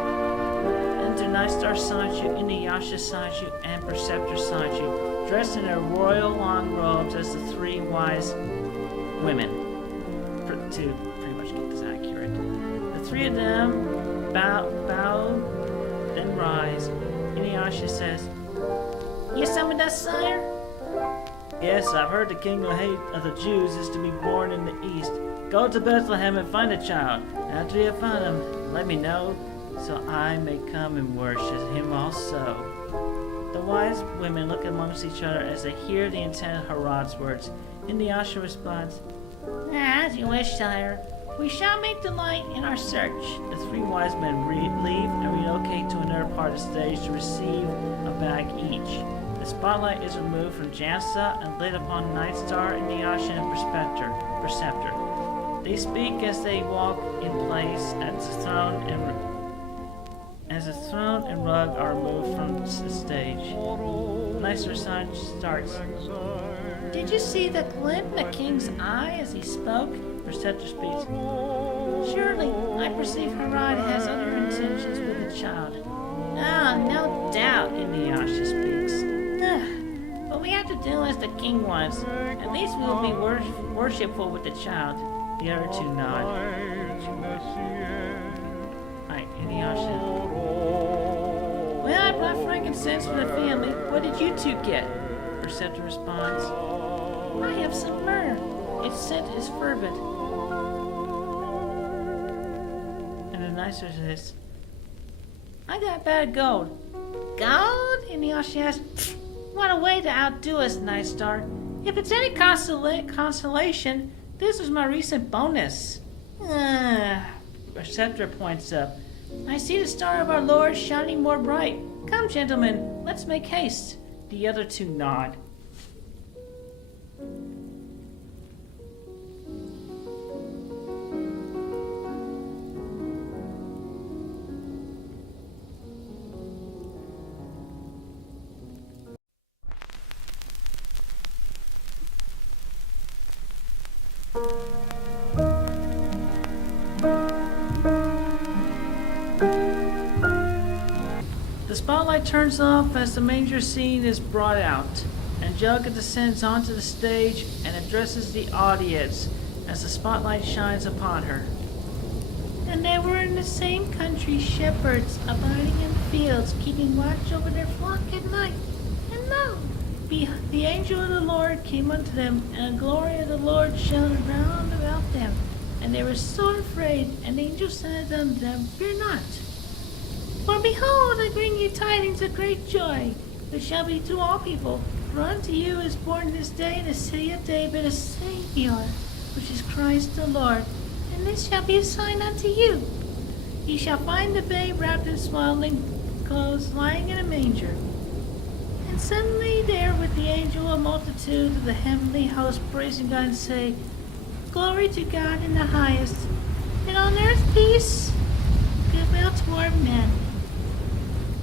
Enter Nightstar Sonichu, Inuyasha Sonichu, and Preceptor Sonichu, dressed in their royal long robes as the 3 wise women. To pretty much get this accurate. The 3 of them bow, then rise. Inuyasha says, "You summoned us, sire?" "Yes, I've heard the king of the Jews is to be born in the east. Go to Bethlehem and find the child. After you have found him, let me know, so I may come and worship him also." The wise women look amongst each other as they hear the intent of Herod's words. Inuyasha responds, "As you wish, sire. We shall make delight in our search." The 3 wise men leave and relocate to another part of the stage to receive a bag each. The spotlight is removed from Jansa and lit upon Nightstar, Inuyasha, and Preceptor. They speak as they walk in place as the throne and rug are removed from the stage. Nightstar starts. "Did you see the glint in the king's eye as he spoke?" Preceptor speaks. "Surely, I perceive Herod has other intentions with the child." "Ah, no doubt," Inuyasha speaks. "But we have to do as the king wants. At least we will be worshipful with the child." The other 2 nod. Alright, Inuyasha. "Well, I brought frankincense for the family. What did you 2 get?" Preceptor responds, "I have some myrrh. Its scent is fervent." And the Nicer says, "I got a bag of gold." "Gold?" Inuyasha asks. "What a way to outdo us, Nightstar. If it's any consolation, this was my recent bonus." Preceptor points up. "I see the star of our Lord shining more bright. Come, gentlemen, let's make haste." The other two nod. The spotlight turns off as the manger scene is brought out. Angelica descends onto the stage and addresses the audience as the spotlight shines upon her. And they were in the same country shepherds abiding in the fields, keeping watch over their flock at night. And lo, the angel of the Lord came unto them, and the glory of the Lord shone round about them. And they were so afraid, and the angel said unto them, Fear not. For behold, I bring you tidings of great joy, which shall be to all people. For unto you is born this day in the city of David a Saviour, which is Christ the Lord. And this shall be a sign unto you. Ye shall find the babe wrapped in swaddling clothes, lying in a manger. And suddenly there with the angel a multitude of the heavenly host praising God and say, Glory to God in the highest, and on earth peace, goodwill toward men.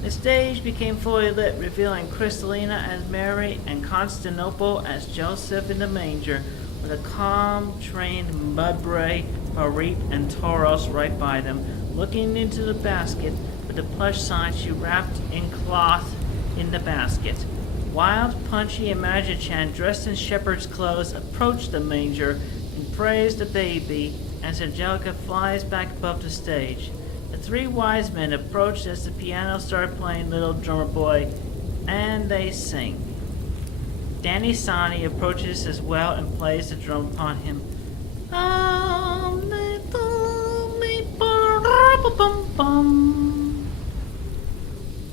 The stage became fully lit, revealing Crystalina as Mary and Constantinople as Joseph in the manger, with a calm, trained Mudbray, Parit, and Tauros right by them, looking into the basket with the plush Sonichu wrapped in cloth in the basket. Wild, punchy, and Magichan, dressed in shepherd's clothes, approached the manger and praised the baby as Angelica flies back above the stage. The three wise men approached as the piano started playing Little Drummer Boy, and they sing. Danny Sani approaches as well and plays the drum upon him.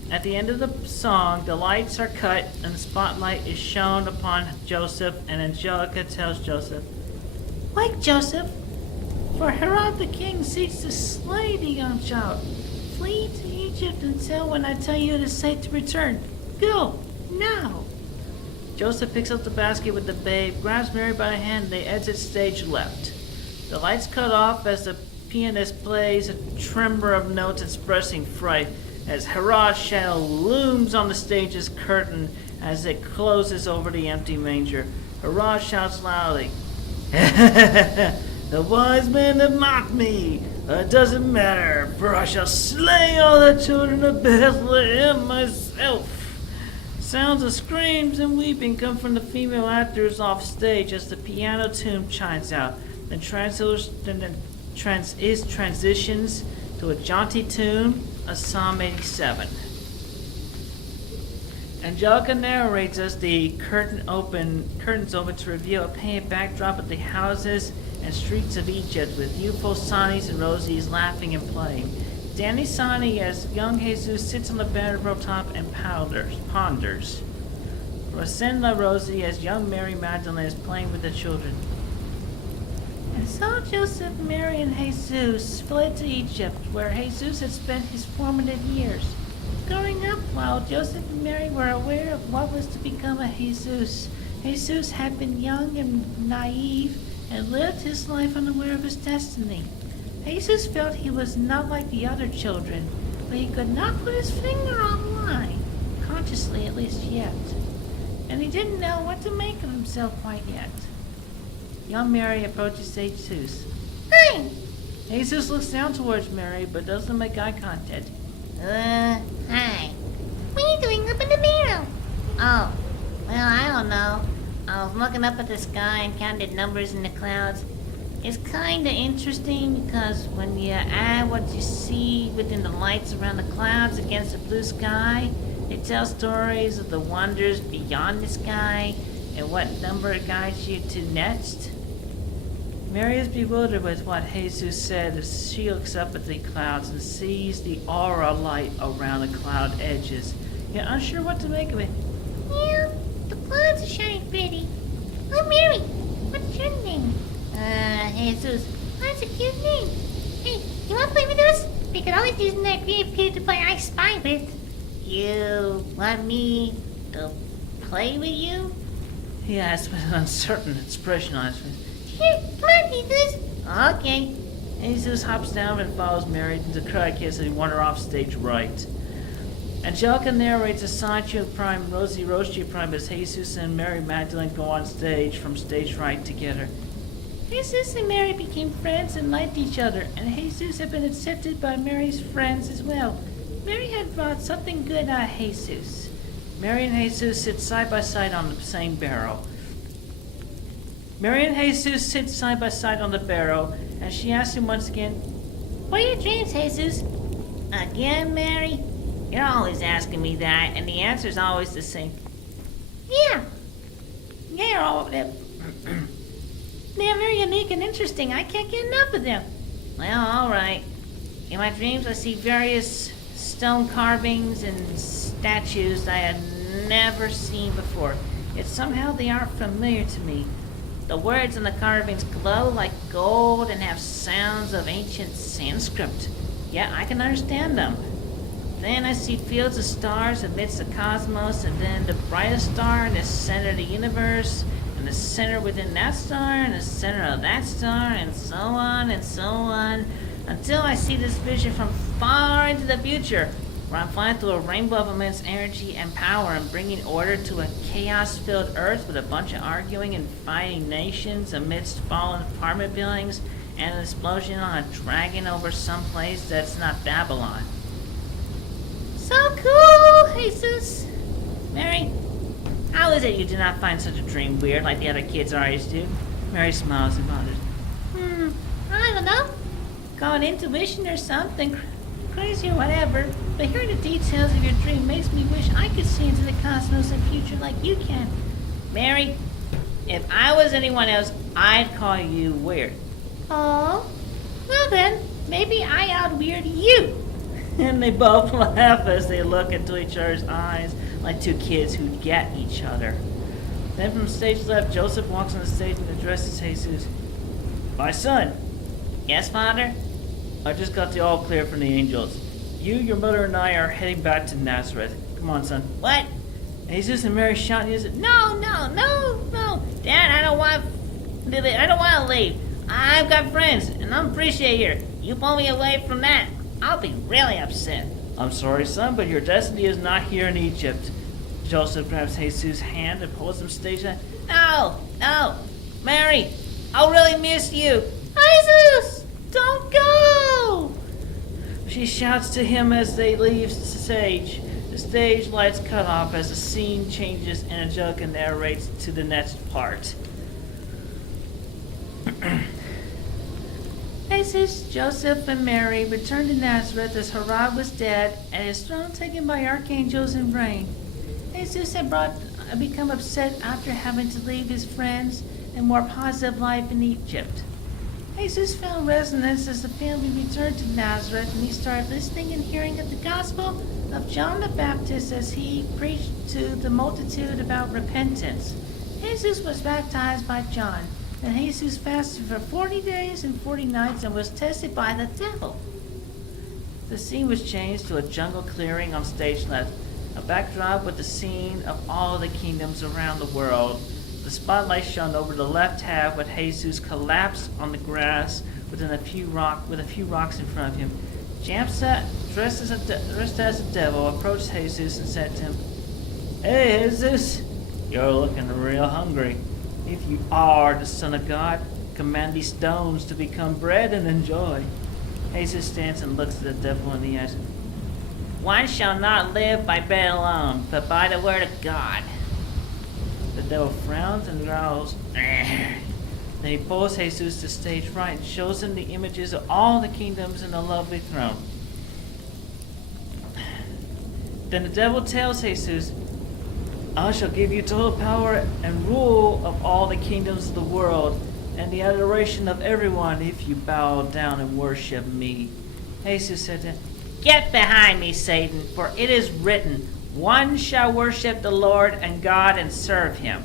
At the end of the song, the lights are cut and the spotlight is shown upon Joseph, and Angelica tells Joseph, Wake, Joseph! For Herod the king seeks to slay the young child. Flee to Egypt until when I tell you it is safe to return. Go, now! Joseph picks up the basket with the babe, grabs Mary by the hand, and they exit stage left. The lights cut off as the pianist plays a tremor of notes expressing fright, as Herod's shadow looms on the stage's curtain as it closes over the empty manger. Herod shouts loudly, The wise men have mocked me. It doesn't matter, for I shall slay all the children of Bethlehem myself. Sounds of screams and weeping come from the female actors off stage as the piano tune chimes out. Then transitions to a jaunty tune, a Psalm 87. Angelica narrates as the curtains open to reveal a painted backdrop of the houses and streets of Egypt with youthful Sonnies and Rosies laughing and playing. Danny Sonny as young Jesus sits on the banner top and ponders. Rosenda Rosie as young Mary Magdalene is playing with the children. And so Joseph, Mary, and Jesus fled to Egypt, where Jesus had spent his formative years. Growing up, while Joseph and Mary were aware of what was to become of Jesus, Jesus had been young and naive and lived his life unaware of his destiny. Jesus felt he was not like the other children, but he could not put his finger on why, consciously at least yet. And he didn't know what to make of himself quite yet. Young Mary approaches Jesus. Hi! Jesus looks down towards Mary, but doesn't make eye contact. Hi. What are you doing up in the barrel? Oh, well, I don't know. I was looking up at the sky and counted numbers in the clouds. It's kinda interesting because when you add what you see within the lights around the clouds against the blue sky, it tells stories of the wonders beyond the sky and what number it guides you to next. Mary is bewildered with what Jesus said as she looks up at the clouds and sees the aura light around the cloud edges, yet unsure what to make of it. Yeah, the clouds are shining pretty. Oh, Mary, what's your name? Jesus. That's a cute name. Hey, you wanna play with us? We could always use that creative kid to play I Spy with. You want me to play with you? He asked with an uncertain expression on his face. Here, come on, Jesus. Okay. Jesus hops down and follows Mary into the crowd kiss and wander off stage right. Angelica narrates as Sonichu Prime, Rosie Roshi Prime as Jesus and Mary Magdalene go on stage from stage right together. Jesus and Mary became friends and liked each other, and Jesus had been accepted by Mary's friends as well. Mary had brought something good out of Jesus. Mary and Jesus sit side by side on the same barrel. Mary and Jesus sit side by side on the barrel, and she asks him once again, What are your dreams, Jesus? Again, Mary? You're always asking me that, and the answer's always the same. Yeah. They're very unique and interesting. I can't get enough of them. Well, all right. In my dreams, I see various stone carvings and statues I had never seen before. Yet somehow they aren't familiar to me. The words in the carvings glow like gold and have sounds of ancient Sanskrit. Yet I can understand them. Then I see fields of stars amidst the cosmos, and then the brightest star in the center of the universe, and the center within that star, and the center of that star, and so on, until I see this vision from far into the future, where I'm flying through a rainbow of immense energy and power and bringing order to a chaos-filled earth with a bunch of arguing and fighting nations amidst fallen apartment buildings and an explosion on a dragon over some place that's not Babylon. So cool, Jesus! Mary, how is it you do not find such a dream weird like the other kids our age do? Mary smiles and mutters. I don't know. Call it intuition or something crazy or whatever, but hearing the details of your dream makes me wish I could see into the cosmos and future like you can. Mary, if I was anyone else, I'd call you weird. Oh? Well then, maybe I out-weird you. And they both laugh as they look into each other's eyes like two kids who get each other. Then from stage left, Joseph walks on the stage and addresses Jesus. My son. Yes, Father? I just got the all clear from the angels. You, your mother, and I are heading back to Nazareth. Come on, son. What? Jesus and Mary shouting at us. No. Dad, I don't want to leave. I've got friends, and I'm appreciated here. You pull me away from that, I'll be really upset. I'm sorry, son, but your destiny is not here in Egypt. Joseph grabs Jesus' hand and pulls him stage left. No. Mary, I'll really miss you. Jesus, don't go! She shouts to him as they leave the stage. The stage lights cut off as the scene changes and Angelica narrates to the next part. Jesus, Joseph, and Mary returned to Nazareth as Herod was dead and his throne taken by archangels and reigned. Jesus had become upset after having to leave his friends and more positive life in Egypt. Jesus found resonance as the family returned to Nazareth, and he started listening and hearing of the gospel of John the Baptist as he preached to the multitude about repentance. Jesus was baptized by John, and Jesus fasted for 40 days and 40 nights and was tested by the devil. The scene was changed to a jungle clearing on stage left, a backdrop with the scene of all the kingdoms around the world. The spotlight shone over the left half with Jesus collapsed on the grass with a few rocks in front of him. Jamsa, dressed as a devil, approached Jesus and said to him, Hey, Jesus, you're looking real hungry. If you are the Son of God, command these stones to become bread and enjoy. Jesus stands and looks at the devil in the eyes. One shall not live by bread alone, but by the word of God. The devil frowns and growls. Then he pulls Jesus to stage right and shows him the images of all the kingdoms and the lovely throne. Then the devil tells Jesus, I shall give you total power and rule of all the kingdoms of the world and the adoration of everyone if you bow down and worship me. Jesus said to him, Get behind me, Satan, for it is written, One shall worship the Lord and God and serve him.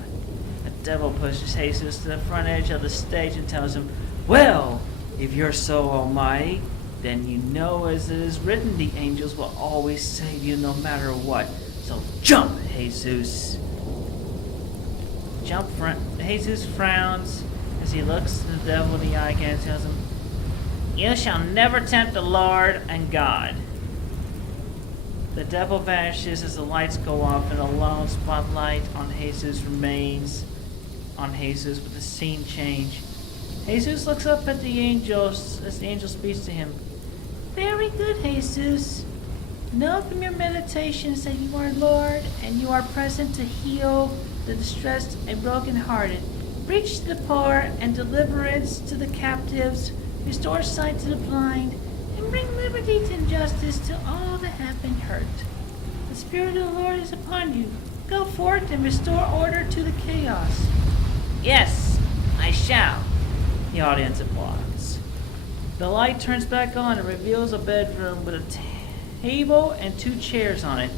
The devil pushes Jesus to the front edge of the stage and tells him, Well, if you're so almighty, then you know as it is written, the angels will always save you no matter what. So jump, Jesus. Jesus frowns as he looks the devil in the eye again and tells him, "You shall never tempt the Lord and God." The devil vanishes as the lights go off and a lone spotlight on Jesus remains on Jesus with the scene change. Jesus looks up at the angels as the angel speaks to him. "Very good, Jesus. Know from your meditations that you are Lord and you are present to heal the distressed and brokenhearted, preach to the poor and deliverance to the captives, restore sight to the blind, and bring liberty and justice to all that have been hurt. The Spirit of the Lord is upon you. Go forth and restore order to the chaos." "Yes, I shall." The audience applauds. The light turns back on and reveals a bedroom with a table and 2 chairs on it.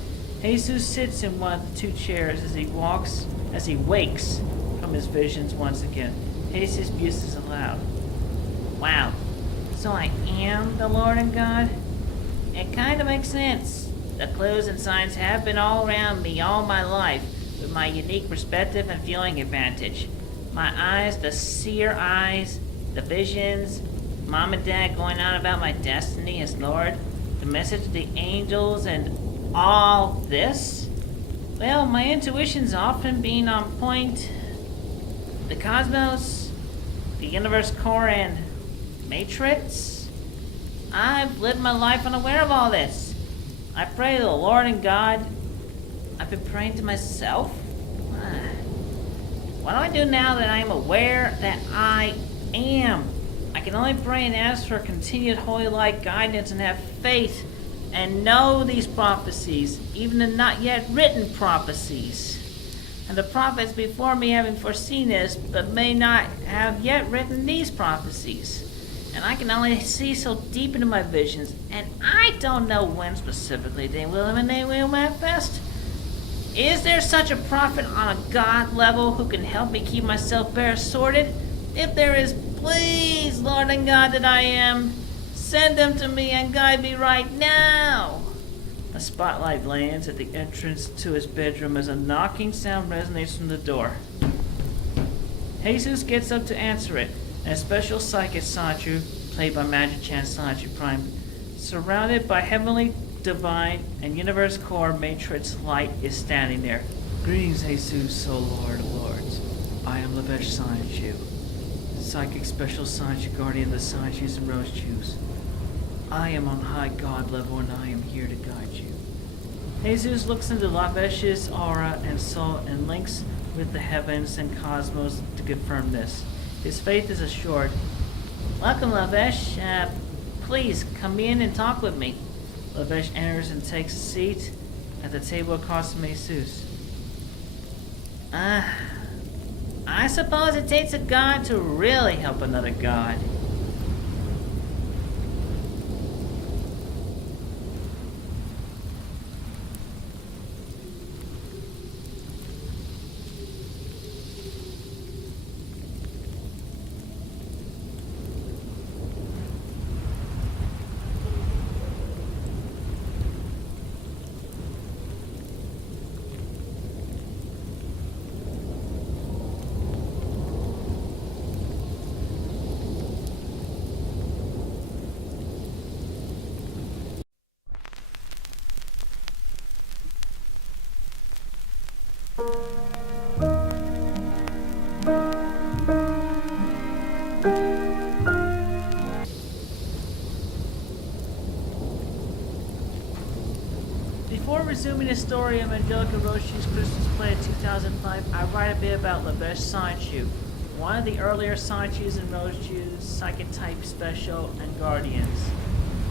Jesus sits in one of the 2 chairs as he wakes from his visions once again. Jesus muses aloud. "Wow, so I am the Lord and God? It kind of makes sense. The clues and signs have been all around me all my life, with my unique perspective and viewing advantage. My eyes, the seer eyes, the visions, Mom and Dad going on about my destiny as Lord, the message of the angels, and all this? Well, my intuition's often been on point. The cosmos, the universe core, and matrix. I've lived my life unaware of all this. I pray to the Lord and God. I've been praying to myself. What do I do now that I am aware that I am? I can only pray and ask for continued holy light guidance and have faith and know these prophecies, even the not yet written prophecies. And the prophets before me having foreseen this, but may not have yet written these prophecies. And I can only see so deep into my visions, and I don't know when specifically they will manifest. Is there such a prophet on a God level who can help me keep myself bare sorted? If there is, please, Lord and God that I am, send them to me and guide me right now." A spotlight lands at the entrance to his bedroom as a knocking sound resonates from the door. Jesus gets up to answer it, and a special psychic Sonichu, played by Magic Chan Sonichu Prime, surrounded by heavenly, divine, and universe core matrix light, is standing there. "Greetings, Jesus, O Lord of Lords. I am Lavesh Sonichu, psychic special Sonichu guardian of the Sonichus and Rosechus. I am on high God level and I am here to guide you." Jesus looks into Lavesh's aura and soul and links with the heavens and cosmos to confirm this. His faith is assured. "Welcome, Lavesh. Please come in and talk with me." Lavesh enters and takes a seat at the table across from Jesus. I suppose it takes a god to really help another god. Before resuming the story of Angelica Roshi's Christmas play of 2005, I write a bit about Lavesh Sonichu, one of the earlier Sonichus and Rosechus, psychic type special, and guardians.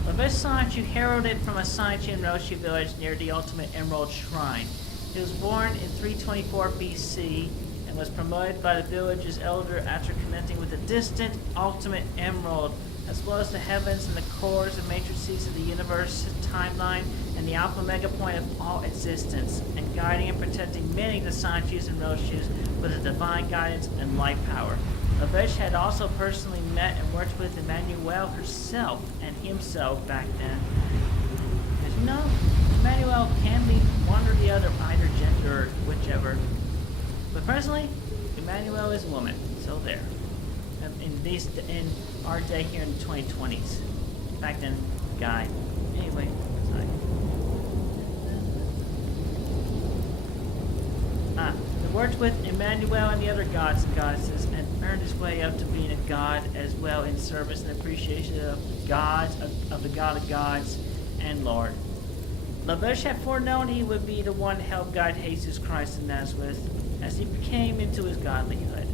Lavesh Sonichu heralded from a Sonichu and Roshi village near the Ultimate Emerald Shrine. He was born in 324 BC and was promoted by the village's elder after connecting with the distant Ultimate Emerald, as well as the heavens and the cores and matrices of the universe timeline and the alpha mega point of all existence, and guiding and protecting many of the Sonichus and Roshus with a divine guidance and life power. Lavesh had also personally met and worked with Emmanuel herself and himself back then. As you know, Emmanuel can be one or the other, either gender or whichever. But presently, Emmanuel is a woman. So there. In our day here in the 2020s. Back then, guy. Anyway, sorry. He worked with Emmanuel and the other gods and goddesses and earned his way up to being a god as well in service and appreciation of gods, of the God of gods and Lord. Lavesh had foreknown he would be the one to help guide Jesus Christ of Nazareth as he came into his godlyhood.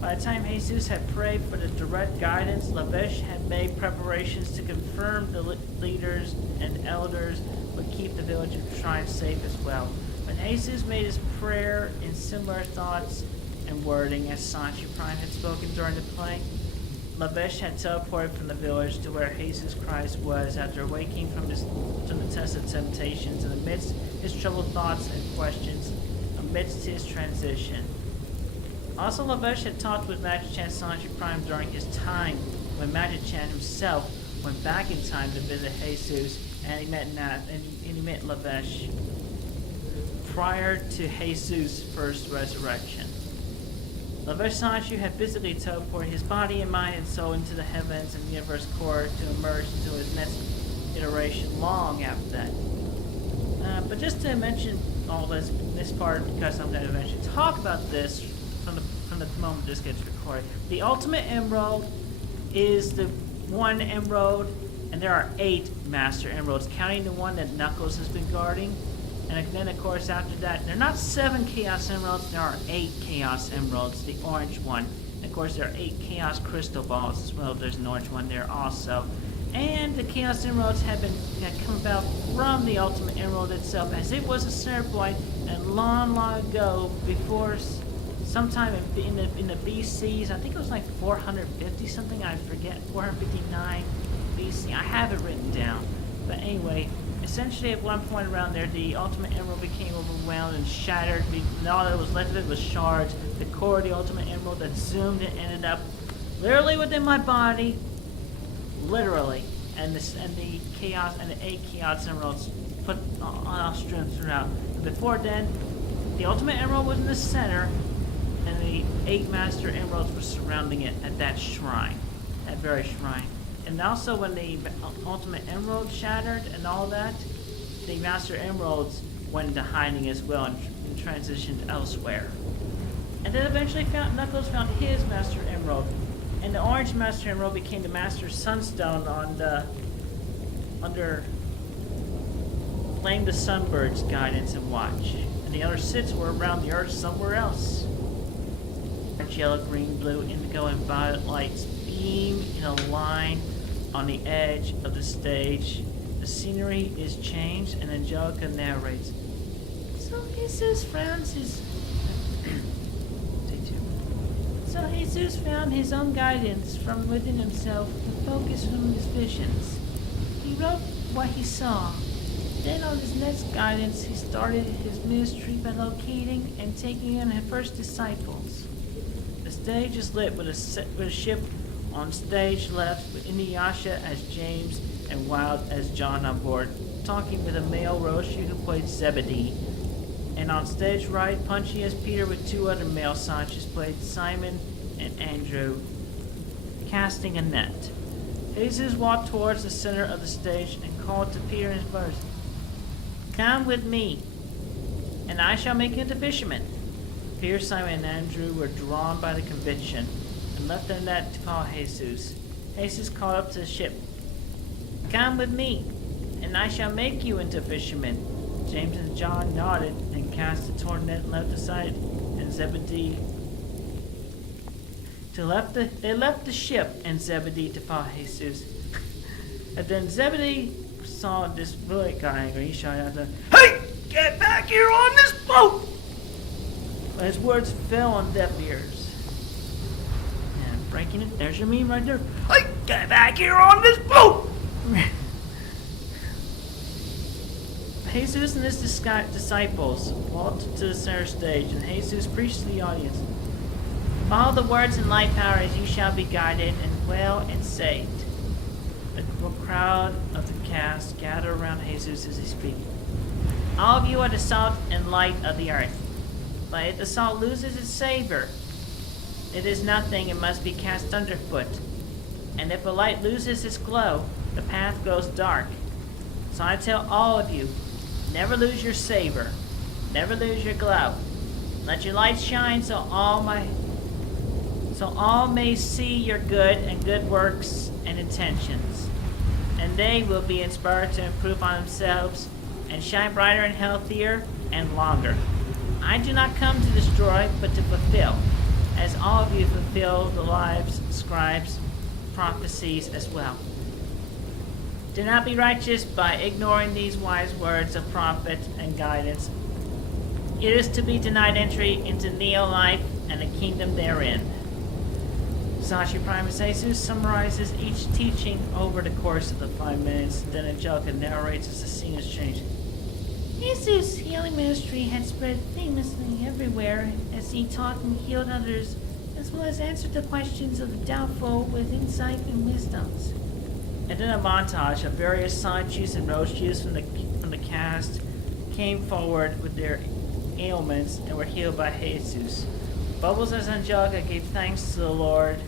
By the time Jesus had prayed for the direct guidance, Lavesh had made preparations to confirm the leaders and elders would keep the village of Shrine safe as well. When Jesus made his prayer in similar thoughts and wording as Sonichu Prime had spoken during the play, Lavesh had teleported from the village to where Jesus Christ was after waking from the test of temptations and amidst his troubled thoughts and questions, amidst his transition. Also, Lavesh had talked with Magichan Sonichu Prime during his time when Magichan himself went back in time to visit Jesus, and he met Lavesh prior to Jesus' first resurrection. Lavesh Sonichu had physically teleported his body and mind and soul into the heavens and universe core to emerge into his next iteration long after that. But just to mention all this part, because I'm going to eventually talk about this from the moment this gets recorded. The Ultimate Emerald is the one emerald, and there are 8 Master Emeralds, counting the one that Knuckles has been guarding. And then, of course, after that, there are not 7 Chaos Emeralds, there are 8 Chaos Emeralds, the orange one. And of course, there are 8 Chaos Crystal Balls as well. There's an orange one there also. And the Chaos Emeralds had come about from the Ultimate Emerald itself, as it was a center point, and long ago, before sometime in the BCs, I think it was like 450 something, I forget, 459 BC. I have it written down. But anyway, essentially at one point around there, the Ultimate Emerald became overwhelmed and shattered, and all that was left of it was shards. The core of the Ultimate Emerald that zoomed and ended up literally within my body, literally, and the Chaos and the 8 Chaos Emeralds put all strewn throughout. Before then, the Ultimate Emerald was in the center, and the 8 Master Emeralds were surrounding it at that shrine, that very shrine. And also when the Ultimate Emerald shattered and all that, the Master Emeralds went into hiding as well and transitioned elsewhere. And then eventually Knuckles found his Master Emerald. And the Orange Master Emerald became the Master Sunstone under Flame the Sunbird's guidance and watch. And the other 6 were around the Earth somewhere else. Orange, yellow, green, blue, indigo, and violet lights beam in a line on the edge of the stage. The scenery is changed, and Angelica narrates. So Jesus found his own guidance from within himself to focus from his visions. He wrote what he saw. Then on his next guidance, he started his ministry by locating and taking in his first disciples. The stage is lit with a ship on stage left, with Inuyasha as James and Wild as John on board, talking with a male Roshi who played Zebedee. And on stage right, Punchy as Peter with 2 other male Sanchos played Simon and Andrew, casting a net. Jesus walked towards the center of the stage and called to Peter and his brothers, "Come with me, and I shall make you into fishermen." Peter, Simon, and Andrew were drawn by the conviction and left their net to follow Jesus. Jesus called up to the ship, "Come with me, and I shall make you into fishermen." James and John nodded and cast the torn net left aside, and Zebedee they left the ship and Zebedee to follow Jesus. And then Zebedee saw this really got angry. He shouted out, "Hey, get back here on this boat!" But his words fell on deaf ears. And breaking it, there's your meme right there. "Hey, get back here on this boat!" Jesus and his disciples walked to the center stage, and Jesus preached to the audience. "Follow the words and light power as you shall be guided and well and saved." A crowd of the cast gather around Jesus as he speaks. "All of you are the salt and light of the earth. But if the salt loses its savor, it is nothing and must be cast underfoot. And if a light loses its glow, the path grows dark. So I tell all of you, never lose your savor, never lose your glow. Let your light shine so all may see your good and good works and intentions. And they will be inspired to improve on themselves and shine brighter and healthier and longer. I do not come to destroy, but to fulfill, as all of you fulfill the lives, scribes, prophecies as well. Do not be righteous by ignoring these wise words of prophet and guidance. It is to be denied entry into neo-life and the kingdom therein. CWCmas Jesus summarizes each teaching over the course of the 5 minutes, then Angelica narrates as the scene is changing. Jesus' healing ministry had spread famously everywhere as he taught and healed others, as well as answered the questions of the doubtful with insight and wisdoms. And then a montage of various Sonichus and Rochus from the cast came forward with their ailments and were healed by Jesus. Bubbles as Angelica gave thanks to the Lord.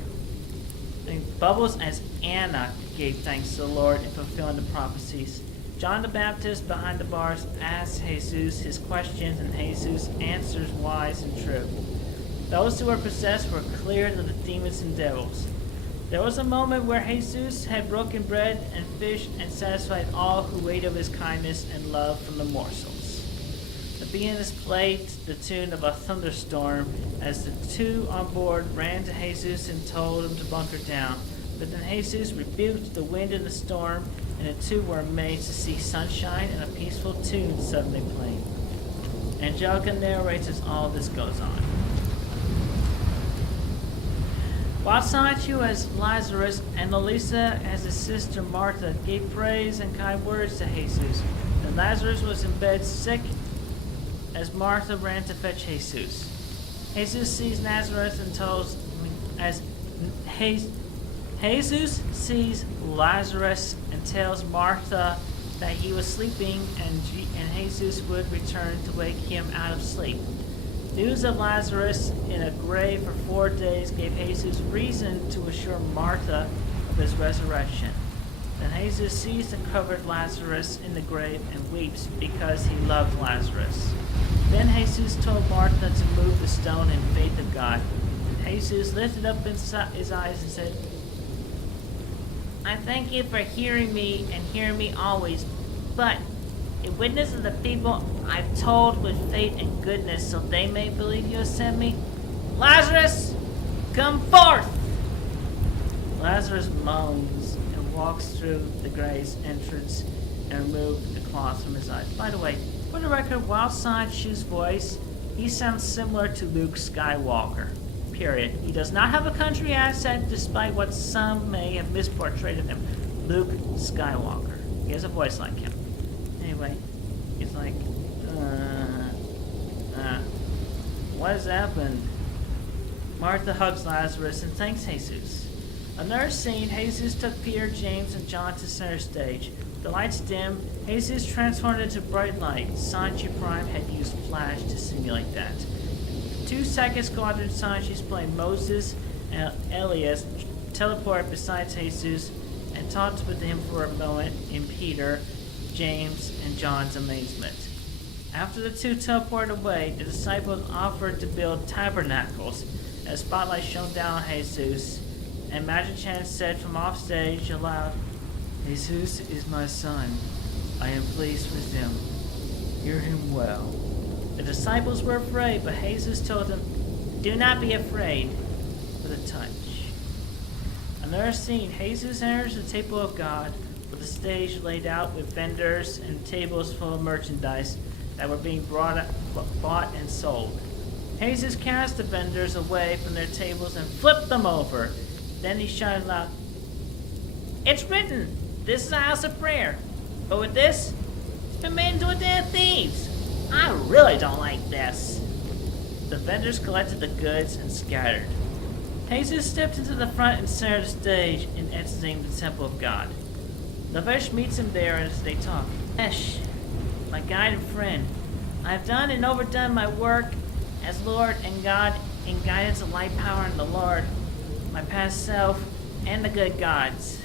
Bubbles as Anna gave thanks to the Lord in fulfilling the prophecies. John the Baptist behind the bars asked Jesus his questions, and Jesus answers wise and true. Those who were possessed were cleared of the demons and devils. There was a moment where Jesus had broken bread and fish and satisfied all who ate of his kindness and love from the morsels. The pianist played the tune of a thunderstorm as the two on board ran to Jesus and told him to bunker down. But then Jesus rebuked the wind and the storm, and the two were amazed to see sunshine and a peaceful tune suddenly playing. Angelica narrates as all this goes on. While Sonichu as Lazarus and Elisa as his sister Martha gave praise and kind words to Jesus, and Lazarus was in bed sick as Martha ran to fetch Jesus. Jesus sees Lazarus and tells Jesus sees Lazarus and tells Martha that he was sleeping and Jesus would return to wake him out of sleep. News of Lazarus in a grave for 4 days gave Jesus reason to assure Martha of his resurrection. Then Jesus sees the covered Lazarus in the grave and weeps because he loved Lazarus. Then Jesus told Martha to move the stone in faith of God. And Jesus lifted up his eyes and said, I thank you for hearing me and hearing me always, but in witness of the people I've told with faith and goodness, so they may believe you have sent me. Lazarus, come forth! Lazarus moans and walks through the grave's entrance and removes the cloth from his eyes. By the way, for the record, while Sonichu's voice, he sounds similar to Luke Skywalker. Period. He does not have a country accent, despite what some may have misportrayed of him. Luke Skywalker. He has a voice like him. Anyway, he's like, what has happened? Martha hugs Lazarus and thanks Jesus. Another scene, Jesus took Peter, James, and John to center stage. The lights dim, Jesus transformed into bright light. Sonichu Prime had used flash to simulate that. 2 seconds Squadron Sonichu's playing Moses and Elias teleported beside Jesus and talked with him for a moment in Peter, James, and John's amazement. After the two teleported away, the disciples offered to build tabernacles as spotlight shone down on Jesus, and Magic Chan said from off stage aloud, Jesus is my son. I am pleased with him. Hear him well. The disciples were afraid, but Jesus told them, do not be afraid, with a touch. Another scene, Jesus enters the temple of God with a stage laid out with vendors and tables full of merchandise that were being bought and sold. Jesus cast the vendors away from their tables and flipped them over. Then he shouted out, it's written, this is a house of prayer. But with this, it's been made into a den of thieves. I really don't like this. The vendors collected the goods and scattered. Jesus stepped into the front and center of the stage in exiting the temple of God. Lavesh meets him there as they talk. Lavesh, my guide and friend, I have done and overdone my work as Lord and God in guidance of light power and the Lord, my past self, and the good gods.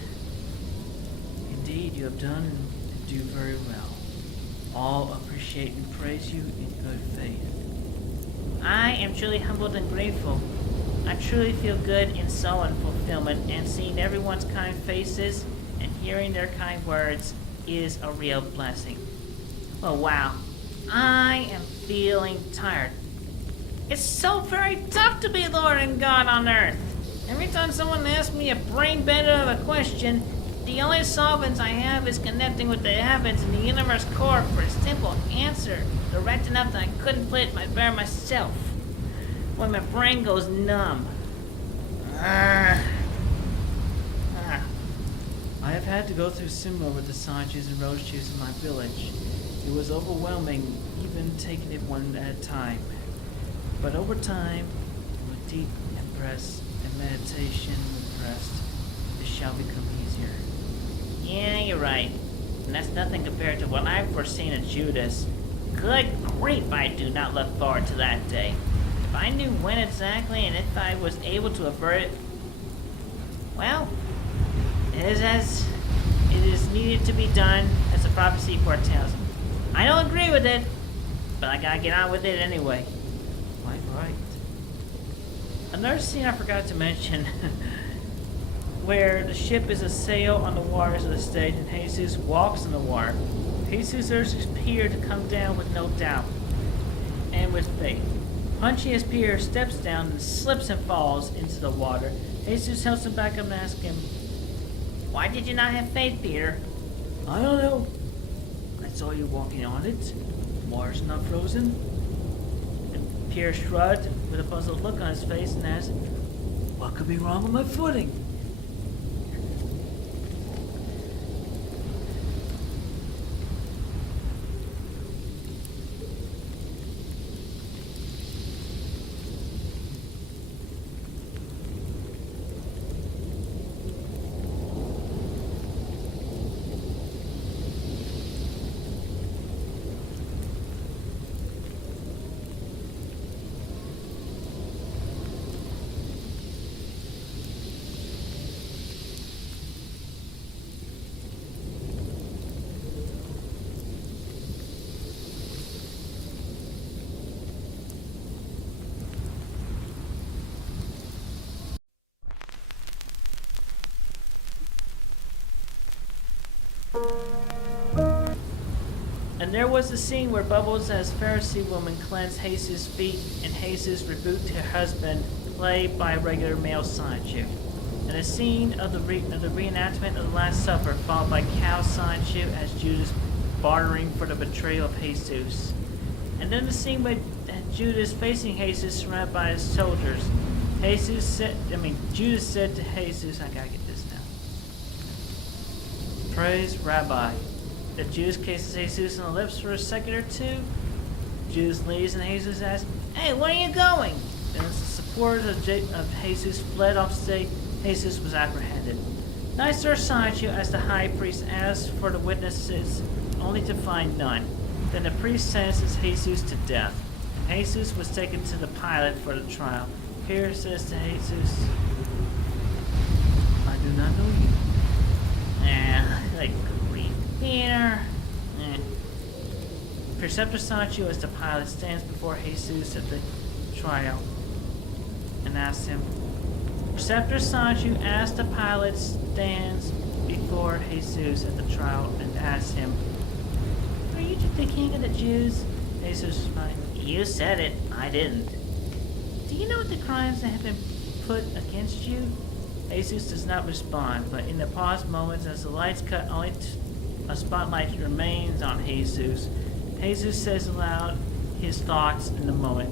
Indeed, you have done and do very well. All appreciate and praise you in good faith. I am truly humbled and grateful. I truly feel good in soul and fulfillment, and seeing everyone's kind faces and hearing their kind words is a real blessing. Oh wow, I am feeling tired. It's so very tough to be Lord and God on Earth. Every time someone asks me a brain bender of a question, the only solvents I have is connecting with the heavens and the universe core for a simple answer, direct enough that I couldn't put it by myself. When my brain goes numb. I have had to go through similar with the Sonchus and Roshus in my village. It was overwhelming, even taking it one at a time. But over time, with deep breaths and meditation with rest, it shall become easier. Yeah, you're right. And that's nothing compared to what I've foreseen of Judas. Good grief, I do not look forward to that day. If I knew when exactly and if I was able to avert it, well, it is as it is needed to be done as the prophecy foretells. I don't agree with it, but I gotta get on with it anyway. Quite right. Another scene I forgot to mention, where the ship is a sail on the waters of the stage and Jesus walks on the water. Jesus urges Peter to come down with no doubt and with faith. Punchy as Peter steps down and slips and falls into the water, Jesus helps him back up and asks him, "Why did you not have faith, Peter?" "I don't know. I saw you walking on it. The water's not frozen." And Peter shrugged with a puzzled look on his face and asked, "What could be wrong with my footing?" And there was the scene where Bubbles as Pharisee woman cleansed Jesus' feet and Jesus rebuked her husband, played by a regular male Sonichu. And a scene of the reenactment of the Last Supper, followed by Cal Sonichu as Judas bartering for the betrayal of Jesus. And then the scene with Judas facing Jesus surrounded by his soldiers. Judas said to Jesus, I gotta get this now. Praise Rabbi. That Judas kisses Jesus on the lips for a second or two. Judas leaves and Jesus asks, "Hey, where are you going?" And as the supporters of Jesus fled off stage, Jesus was apprehended. Now Sir Sonichu, as the high priest, asked for the witnesses, only to find none. Then the priest sentences Jesus to death. And Jesus was taken to the Pilate for the trial. Peter says to Jesus, "I do not know you." Like Peter. Preceptor Sonichu, as the Pilate, stands before Jesus at the trial and asks him. Preceptor Sonichu, as the Pilate, stands before Jesus at the trial and asks him, "Are you the king of the Jews?" Jesus replied, "You said it, I didn't." "Do you know what the crimes that have been put against you?" Jesus does not respond, but in the paused moments as the lights cut, only a spotlight remains on Jesus. Jesus says aloud his thoughts in the moment.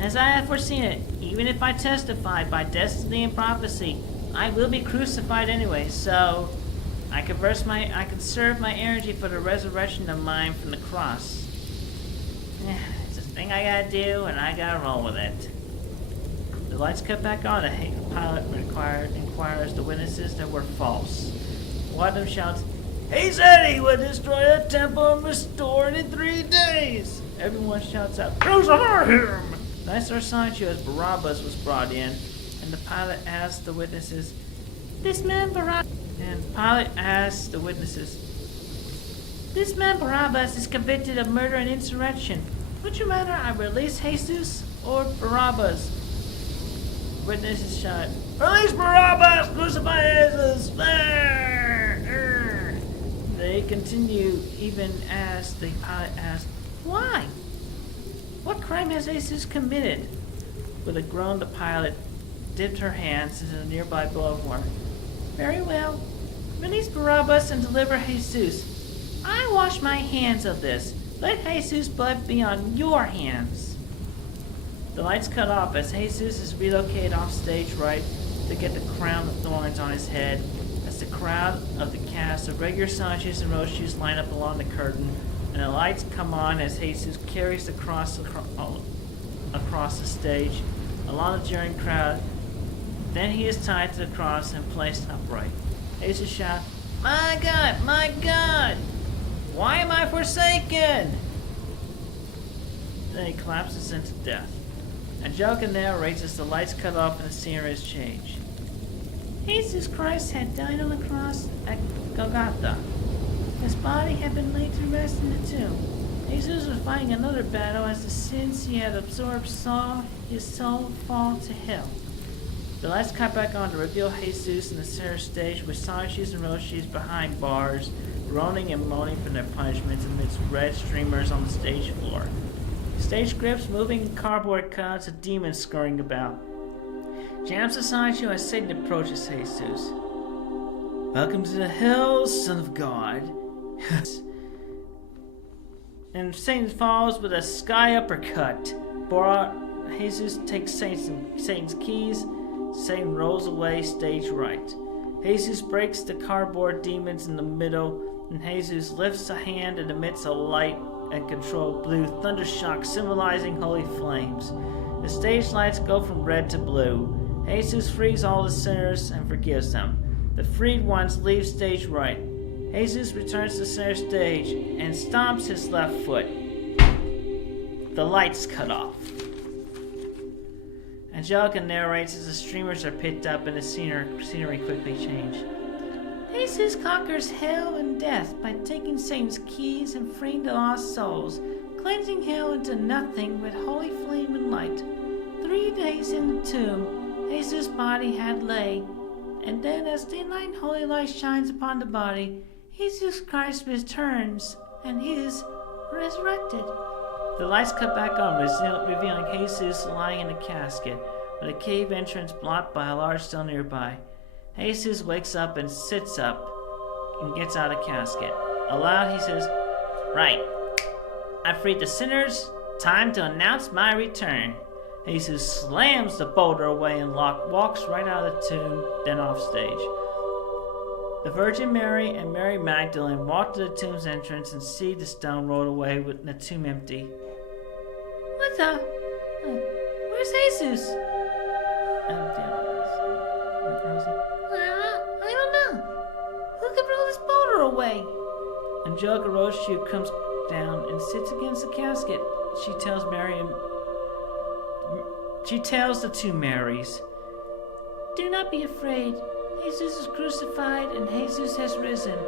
"As I have foreseen it, even if I testify by destiny and prophecy, I will be crucified anyway, so I conserve my energy for the resurrection of mine from the cross. It's a thing I gotta do, and I gotta roll with it." The lights cut back on. The Pilate inquires the witnesses that were false. One of them shouts, "He said he would destroy the temple and restore it in 3 days." Everyone shouts out, "Crucify him!" Nicer Sonichu as Barabbas was brought in, and the pilot asked the witnesses, "This man Barabbas," and Pilate asked the witnesses, "This man Barabbas is convicted of murder and insurrection. Would you rather I release Jesus or Barabbas?" Witnesses shout, "Release Barabbas! Crucify Jesus!" They continue even as the Pilate asked, "Why? What crime has Jesus committed?" With a groan, the Pilate dipped her hands into a nearby bowl of water. "Very well. Release Barabbas and deliver Jesus. I wash my hands of this. Let Jesus' blood be on your hands." The lights cut off as Jesus is relocated off stage right to get the crown of thorns on his head. As the crowd of the cast of regular Sanchos and Roshus line up along the curtain, and the lights come on as Jesus carries the cross across the stage, along the jeering crowd. Then he is tied to the cross and placed upright. Jesus shouts, my God, why am I forsaken?" Then he collapses into death. Angelica narrates as the lights cut off and the scenery is changed. Jesus Christ had died on the cross at Golgotha. His body had been laid to rest in the tomb. Jesus was fighting another battle as the sins he had absorbed saw his soul fall to hell. The lights cut back on to reveal Jesus in the center stage with Sanchos and Roshis behind bars, groaning and moaning from their punishments amidst red streamers on the stage floor. Stage grips, moving cardboard cutouts of demons scurrying about. Jams to Sonichu as Satan approaches Jesus. "Welcome to the hell, son of God." And Satan falls with a sky uppercut. Jesus takes Satan's keys. Satan rolls away stage right. Jesus breaks the cardboard demons in the middle, and Jesus lifts a hand and emits a light and controlled blue thundershock symbolizing holy flames. The stage lights go from red to blue. Jesus frees all the sinners and forgives them. The freed ones leave stage right. Jesus returns to center stage and stomps his left foot. The lights cut off. Angelica narrates as the streamers are picked up and the scenery quickly change. Jesus conquers hell and death by taking Satan's keys and freeing the lost souls, cleansing hell into nothing with holy flame and light. 3 days in the tomb, Jesus' body had lay, and then as daylight and holy light shines upon the body, Jesus Christ returns and he is resurrected. The lights cut back on, revealing Jesus lying in a casket, with a cave entrance blocked by a large stone nearby. Jesus wakes up and sits up and gets out of the casket. Aloud he says, "Right, I freed the sinners. Time to announce my return." Jesus slams the boulder away and walks right out of the tomb, then off stage. The Virgin Mary and Mary Magdalene walk to the tomb's entrance and see the stone rolled away with the tomb empty. "What the? Where's Jesus?" I don't know. Who could roll this boulder away? Angelica Roseshoe comes down and sits against the casket. She tells the two Marys, "Do not be afraid. Jesus is crucified and Jesus has risen.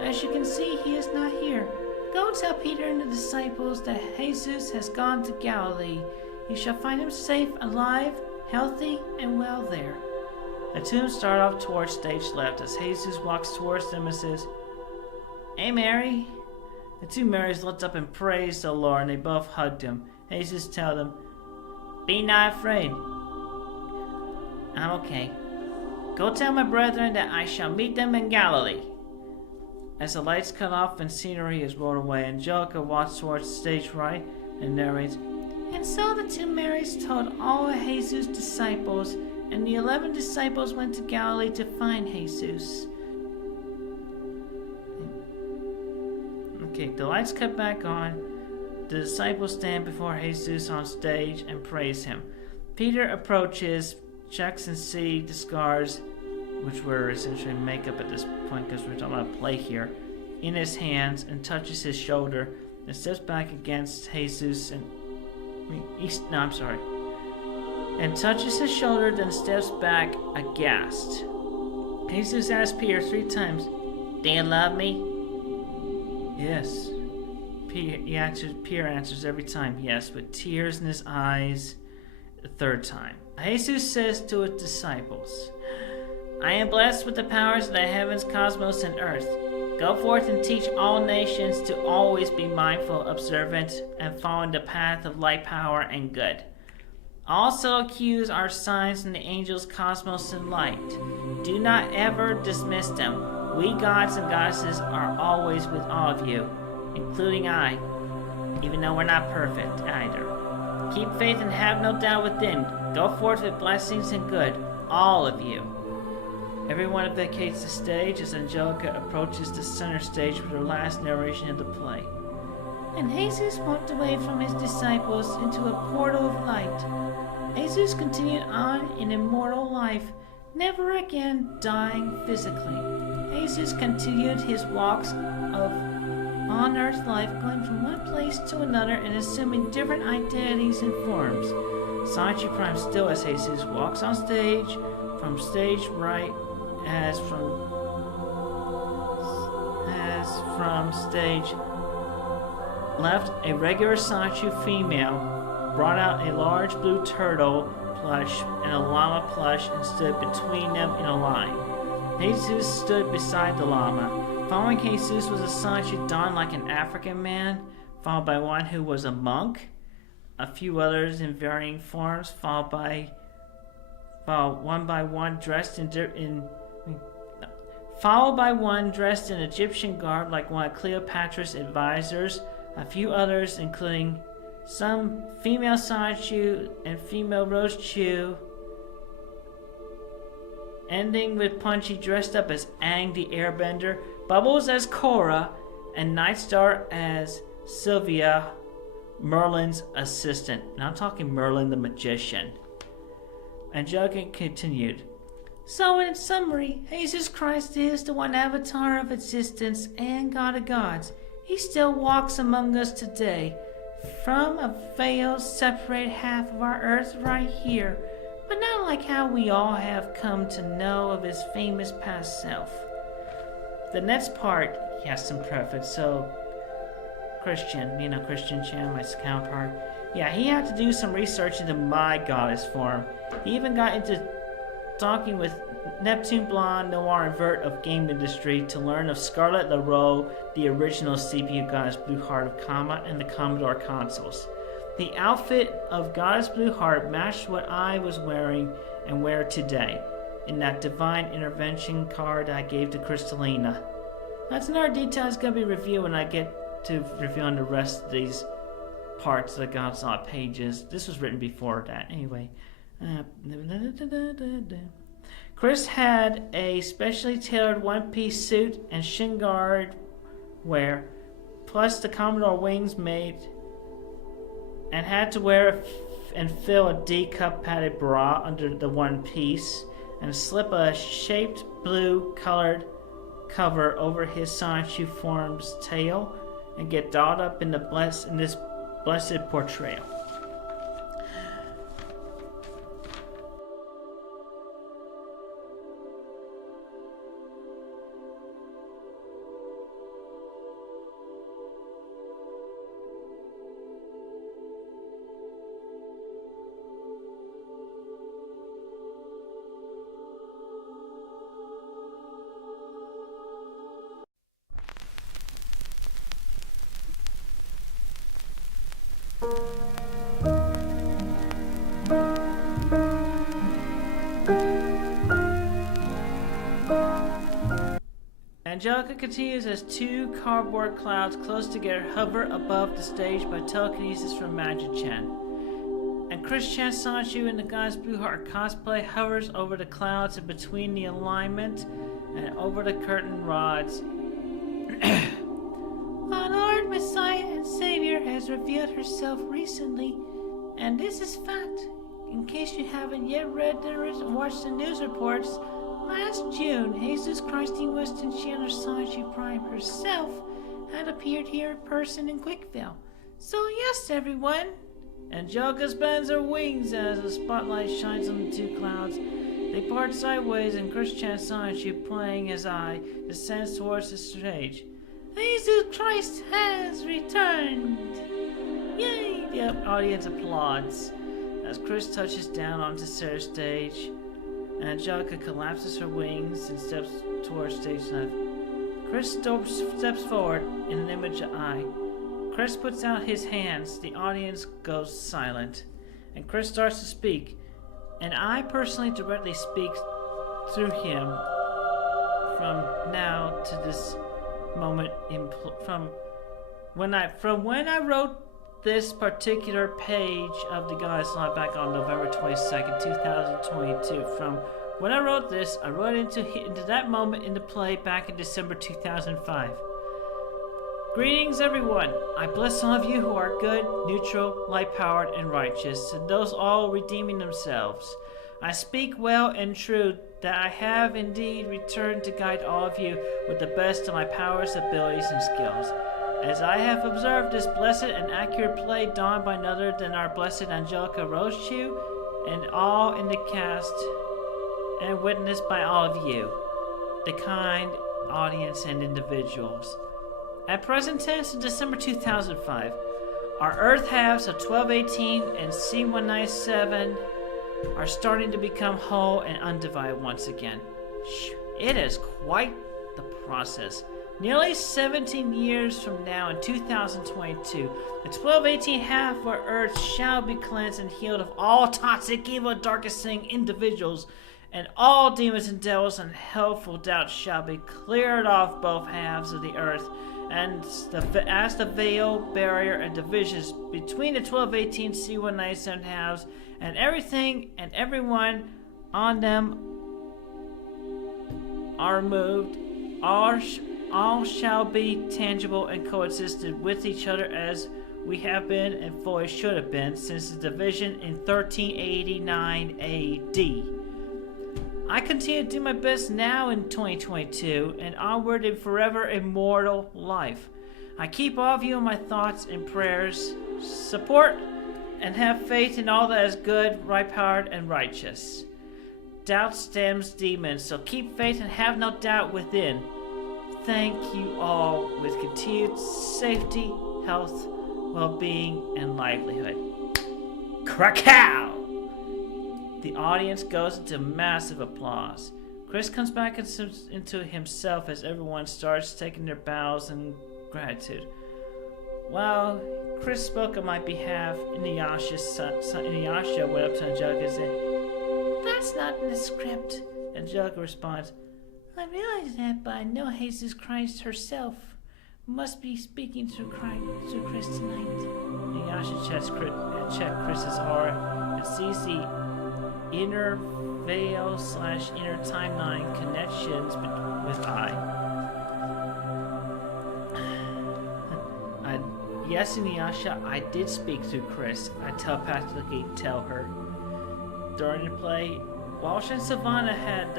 As you can see, he is not here. Go tell Peter and the disciples that Jesus has gone to Galilee. You shall find him safe, alive, healthy, and well there." The two start off towards stage left as Jesus walks towards them and says, "Hey, Mary." The two Marys looked up and praised the Lord, and they both hugged him. Jesus tells them, "Be not afraid. I'm okay. Go tell my brethren that I shall meet them in Galilee." As the lights cut off and scenery is rolled away, Angelica walks towards the stage right and narrates, "And so the two Marys told all of Jesus' disciples, and the 11 disciples went to Galilee to find Jesus." Okay, the lights cut back on. The disciples stand before Jesus on stage and praise him. Peter approaches, checks and sees the scars, which were essentially makeup at this point because we're talking about a play here, in his hands, and touches his shoulder and steps back against Jesus and and touches his shoulder, then steps back aghast. Jesus asks Peter 3 times, "Do you love me?" "Yes." Peter answers every time yes, with tears in his eyes the 3rd time. Jesus says to his disciples, "I am blessed with the powers of the heavens, cosmos, and earth. Go forth and teach all nations to always be mindful, observant, and following the path of light, power, and good. Also accuse our signs and the angels, cosmos, and light. Do not ever dismiss them. We gods and goddesses are always with all of you, including I, even though we're not perfect either. Keep faith and have no doubt within. Go forth with blessings and good, all of you." Everyone vacates the stage as Angelica approaches the center stage with her last narration of the play. "And Jesus walked away from his disciples into a portal of light. Jesus continued on in immortal life, never again dying physically. Jesus continued his walks of on-earth life, going from one place to another and assuming different identities and forms. Sonichu Prime still as Jesus walks on stage, from stage right as from stage left. A regular Sonichu female brought out a large blue turtle plush and a llama plush and stood between them in a line. Jesus stood beside the llama. Following Jesus was a Sonichu donned like an African man, followed by one who was a monk, a few others in varying forms, followed by one dressed in Egyptian garb like one of Cleopatra's advisors, a few others including some female Sonichu and female Rosechu, ending with Punchy dressed up as Aang the Airbender, Bubbles as Korra, and Nightstar as Sylvia, Merlin's assistant. And I'm talking Merlin the magician. Angelica continued. So in summary, Jesus Christ is the one avatar of existence and God of gods. He still walks among us today. From a veil separate half of our earth right here, but not like how we all have come to know of his famous past self. The next part, he has some preface, so Christian Chan, my counterpart, yeah, he had to do some research into my goddess form. He even got into talking with Neptune Blonde, Noir, and Vert of game industry to learn of Scarlet LaRoe, the original CPU goddess Blueheart of Kama, and the Commodore consoles. The outfit of Goddess Blueheart matched what I was wearing and wear today in that divine intervention card I gave to Crystalina. That's another detail I was going to be reviewed when I get to reviewing the rest of these parts of the God's Law pages. This was written before that. Anyway. Chris had a specially tailored one-piece suit and shin guard wear, plus the Commodore wings made, and had to wear and fill a D-cup padded bra under the one piece and slip a shaped blue colored cover over his Sonichu form's tail and get dolled up in this blessed portrayal. Angelica continues as two cardboard clouds close together hover above the stage by telekinesis from Magic Chan. And Chris Chan Sonichu in the Goddess Blueheart cosplay hovers over the clouds and between the alignment and over the curtain rods. Our Lord, Messiah, and Savior has revealed herself recently, and this is fact. In case you haven't yet read or watched the news reports, last June, Jesus Christine Weston Chandler Sonichu Prime herself had appeared here in person in Quickville. So yes, everyone, Angelica spans her wings as the spotlight shines on the two clouds. They part sideways, and Christian Sonichu, playing his eye, descends towards the stage. Jesus Christ has returned! Yay! The audience applauds as Chris touches down onto center stage. Angelica collapses her wings and steps towards stage left. Chris steps forward in an image of eye. Chris puts out his hands. The audience goes silent, and Chris starts to speak. And I personally directly speak through him from now to this moment. From when I wrote this particular page of the God's Lot back on November 22nd, 2022. From when I wrote this, I wrote into that moment in the play back in December 2005. Greetings, everyone. I bless all of you who are good, neutral, light-powered, and righteous, and those all redeeming themselves. I speak well and true that I have indeed returned to guide all of you with the best of my powers, abilities, and skills. As I have observed this blessed and accurate play donned by none other than our blessed Angelica Rochew and all in the cast, and witnessed by all of you, the kind audience and individuals. At present tense in December 2005, our Earth halves of 1218 and C197 are starting to become whole and undivided once again. It is quite the process. Nearly 17 years from now in 2022, the 1218 half of our Earth shall be cleansed and healed of all toxic, evil, darkest thing individuals, and all demons and devils and hellful doubts shall be cleared off both halves of the Earth. And as the veil, barrier, and divisions between the 1218 C197 halves and everything and everyone on them are removed, all shall be tangible and coexisted with each other as we have been and fully should have been since the division in 1389 AD. I continue to do my best now in 2022 and onward in forever immortal life. I keep all of you in my thoughts and prayers, support, and have faith in all that is good, right-powered, and righteous. Doubt stems demons, so keep faith and have no doubt within. Thank you all with continued safety, health, well-being, and livelihood. Krakow! The audience goes into massive applause. Chris comes back into himself as everyone starts taking their bows in gratitude. While Chris spoke on my behalf, Inuyasha went up to Angelica and said, "That's not in the script." Angelica responds, "I realize that, but I know Jesus Christ herself must be speaking through Chris tonight." Inuyasha checks Chris's aura and sees the inner veil / inner timeline connections with I. Yes, Inuyasha, I did speak through Chris. I telepathically tell her. During the play, Walsh and Savannah had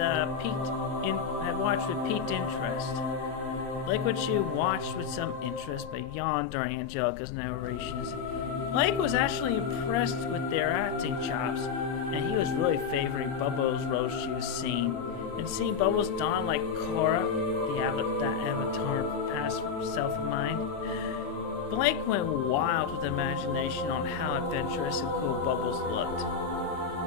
watched with piqued interest. Liquid Shoe watched with some interest but yawned during Angelica's narrations. Blake was actually impressed with their acting chops, and he was really favoring Bubbles Roche's scene. And seeing Bubbles don like Korra, that avatar past self of mine, Blake went wild with imagination on how adventurous and cool Bubbles looked.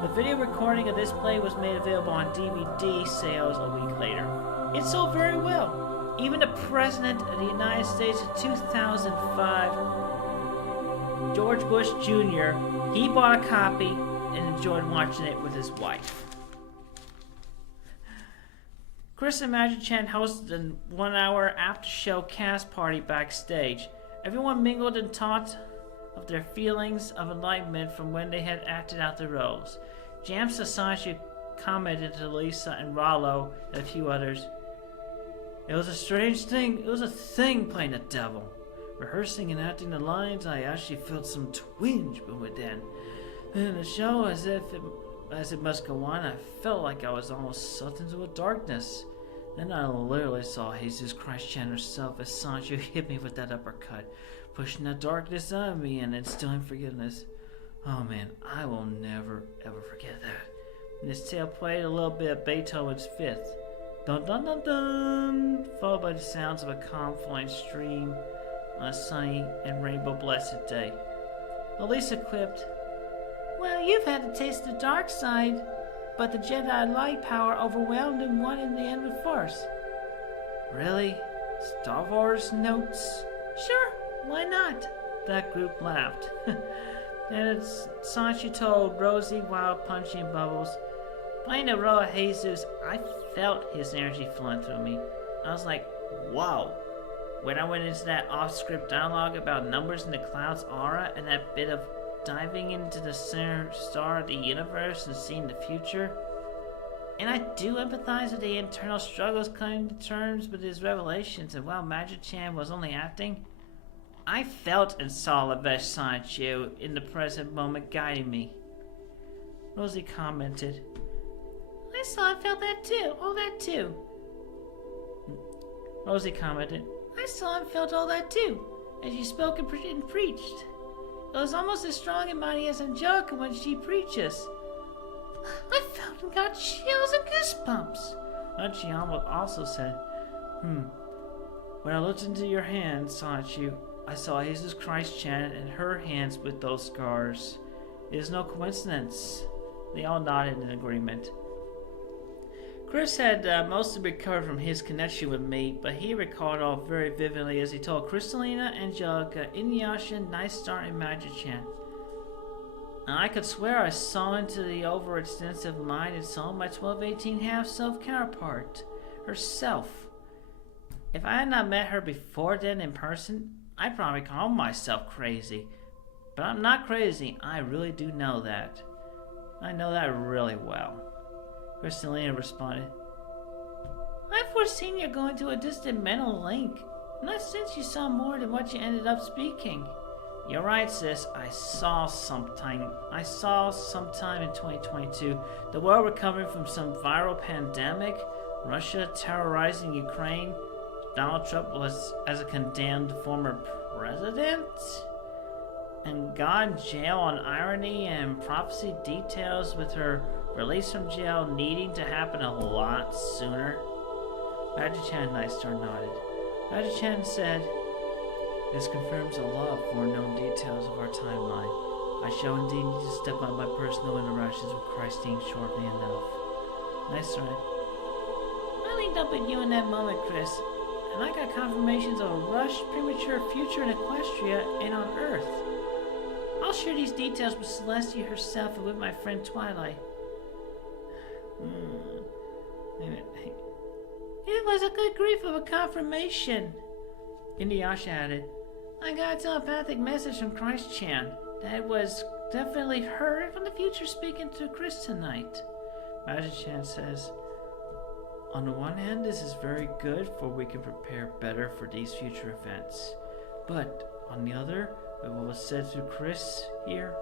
The video recording of this play was made available on DVD sales a week later. It sold very well. Even the President of the United States in 2005, George Bush Jr., he bought a copy and enjoyed watching it with his wife. Chris and Magic Chan hosted a 1-hour after-show cast party backstage. Everyone mingled and talked of their feelings of enlightenment from when they had acted out their roles. Jams Sonichu commented to Lisa and Rollo and a few others. "It was a strange thing. It was a thing playing the devil. Rehearsing and acting the lines, I actually felt some twinge then. And in the show, as it must go on, I felt like I was almost sucked into a darkness. Then I literally saw Jesus Christ Chan herself as Sonichu hit me with that uppercut, pushing that darkness out of me and instilling forgiveness. Oh man, I will never ever forget that. And his tail played a little bit of Beethoven's Fifth. Dun dun dun dun! Followed by the sounds of a calm flowing stream on a sunny and rainbow blessed day. Elisa quipped, "Well, you've had to taste the dark side, but the Jedi light power overwhelmed and won in the end with Force." "Really? Star Wars notes?" "Sure, why not?" That group laughed. And it's Sonichu told Rosie while punching bubbles. Playing the role of Jesus, I felt his energy flowing through me. I was like, whoa. When I went into that off-script dialogue about numbers in the cloud's aura and that bit of diving into the center star of the universe and seeing the future. And I do empathize with the internal struggles coming to terms with his revelations, and while Magic-chan was only acting, I felt and saw Lavesh Sonichu in the present moment guiding me. Rosie commented, "I saw and felt that too, all that too." Rosie commented, "I saw and felt all that too, as you spoke and preached. It was almost as strong and mighty as Angelica when she preaches. I felt and got chills and goosebumps." Uchiama also said, "When I looked into your hands, Sonichu, I saw Jesus Christ Chan and her hands with those scars. It is no coincidence." They all nodded in agreement. Chris had mostly recovered from his connection with me, but he recalled all very vividly as he told Crystalina, Angelica, Inuyasha, Nightstar, and Magic-chan. And I could swear I saw into the overextensive mind and saw my 12-18 half-self counterpart, herself. If I had not met her before then in person, I'd probably call myself crazy. But I'm not crazy, I really do know that. I know that really well. Crystalina responded, "I've foreseen you going to a distant mental link, not since you saw more than what you ended up speaking." "You're right, sis. I saw sometime in 2022, the world recovering from some viral pandemic, Russia terrorizing Ukraine, Donald Trump was as a condemned former president, and God in jail on irony and prophecy details with her release from jail needing to happen a lot sooner." Magic-chan and Nightstar nodded. Magic-chan said, "This confirms a lot of foreknown details of our timeline. I shall indeed need to step on my personal interactions with Christine shortly enough." Nightstar, "I linked up with you in that moment, Chris, and I got confirmations of a rushed, premature future in Equestria and on Earth. I'll share these details with Celestia herself and with my friend Twilight." "It was a good grief of a confirmation." Inuyasha added, "I got a telepathic message from Christ-chan that it was definitely her from the future speaking to Chris tonight." Magic-chan says, "On the one hand, this is very good, for we can prepare better for these future events. But on the other, with what was said through Chris here,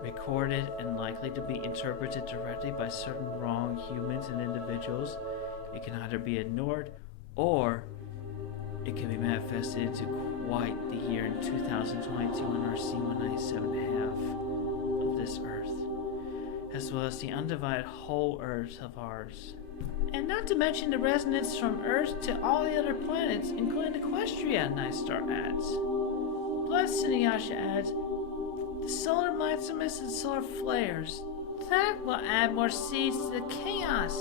recorded and likely to be interpreted directly by certain wrong humans and individuals, it can either be ignored or it can be manifested into quite the year in 2022 on our C197 half of this Earth, as well as the undivided whole Earth of ours. And not to mention the resonance from Earth to all the other planets, including Equestria," Nightstar adds. "Plus," Inuyasha adds, "the solar maximus and solar flares. That will add more seeds to the chaos.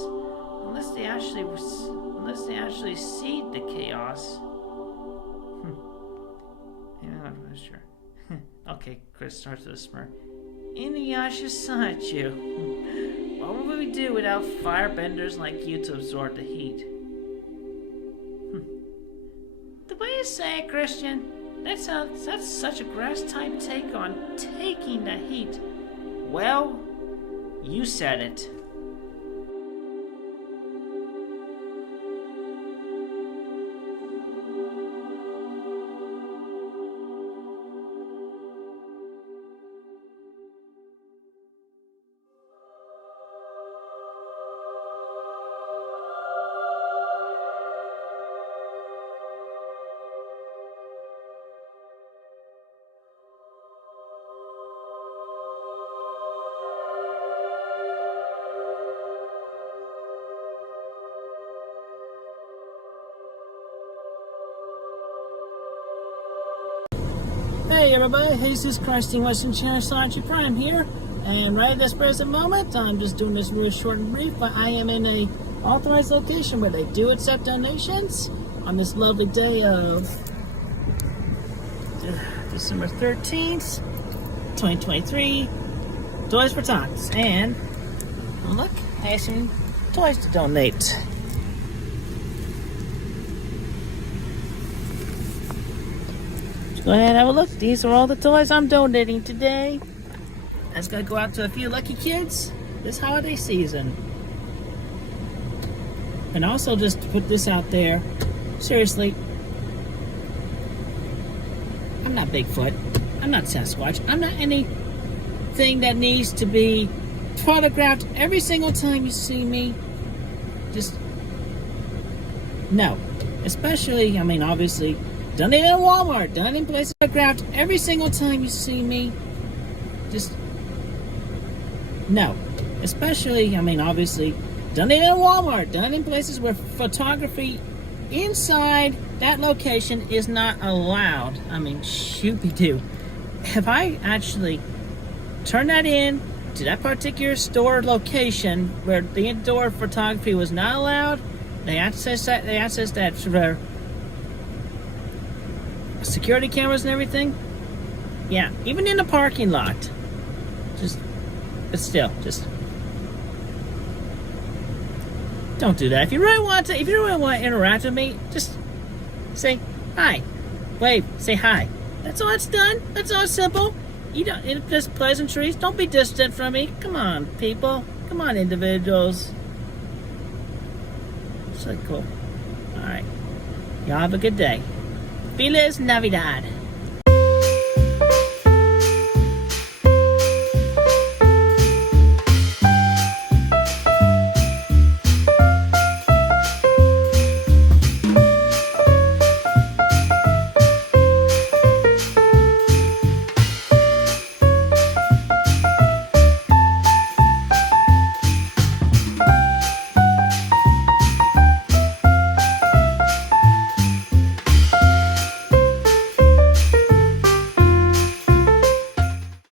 Unless they actually seed the chaos." Yeah, I'm not sure. Okay, Chris starts with a smirk. "Inuyasha Sonichu. What would we do without firebenders like you to absorb the heat?" "The way you say it, Christian, that's such a grass-type take on taking the heat." "Well, you said it." Hey everybody, Jesus Christ in Western Channel, Sonichu Prime here, and right at this present moment, I'm just doing this real short and brief, but I am in a authorized location where they do accept donations on this lovely day of December 13th, 2023, Toys for Tots, and look, I have some toys to donate. Go ahead and have a look. These are all the toys I'm donating today. That's gonna go out to a few lucky kids this holiday season. And also, just to put this out there, seriously, I'm not Bigfoot. I'm not Sasquatch. I'm not anything that needs to be photographed every single time you see me. Just, no. Especially, I mean, obviously, done it at Walmart, done in places photographed every single time you see me. Just, no. Especially, I mean, obviously, done it at Walmart, done in places where photography inside that location is not allowed. I mean, shoopy-doo. If I actually turned that in to that particular store location where the indoor photography was not allowed, they access that for security cameras and everything. Yeah, even in the parking lot. But still, just don't do that. If you really want to interact with me, just say hi, wave, say hi. That's all it's done. That's all simple. You don't. It's just pleasantries. Don't be distant from me. Come on, people. Come on, individuals. So cool. All right. Y'all have a good day. Feliz Navidad.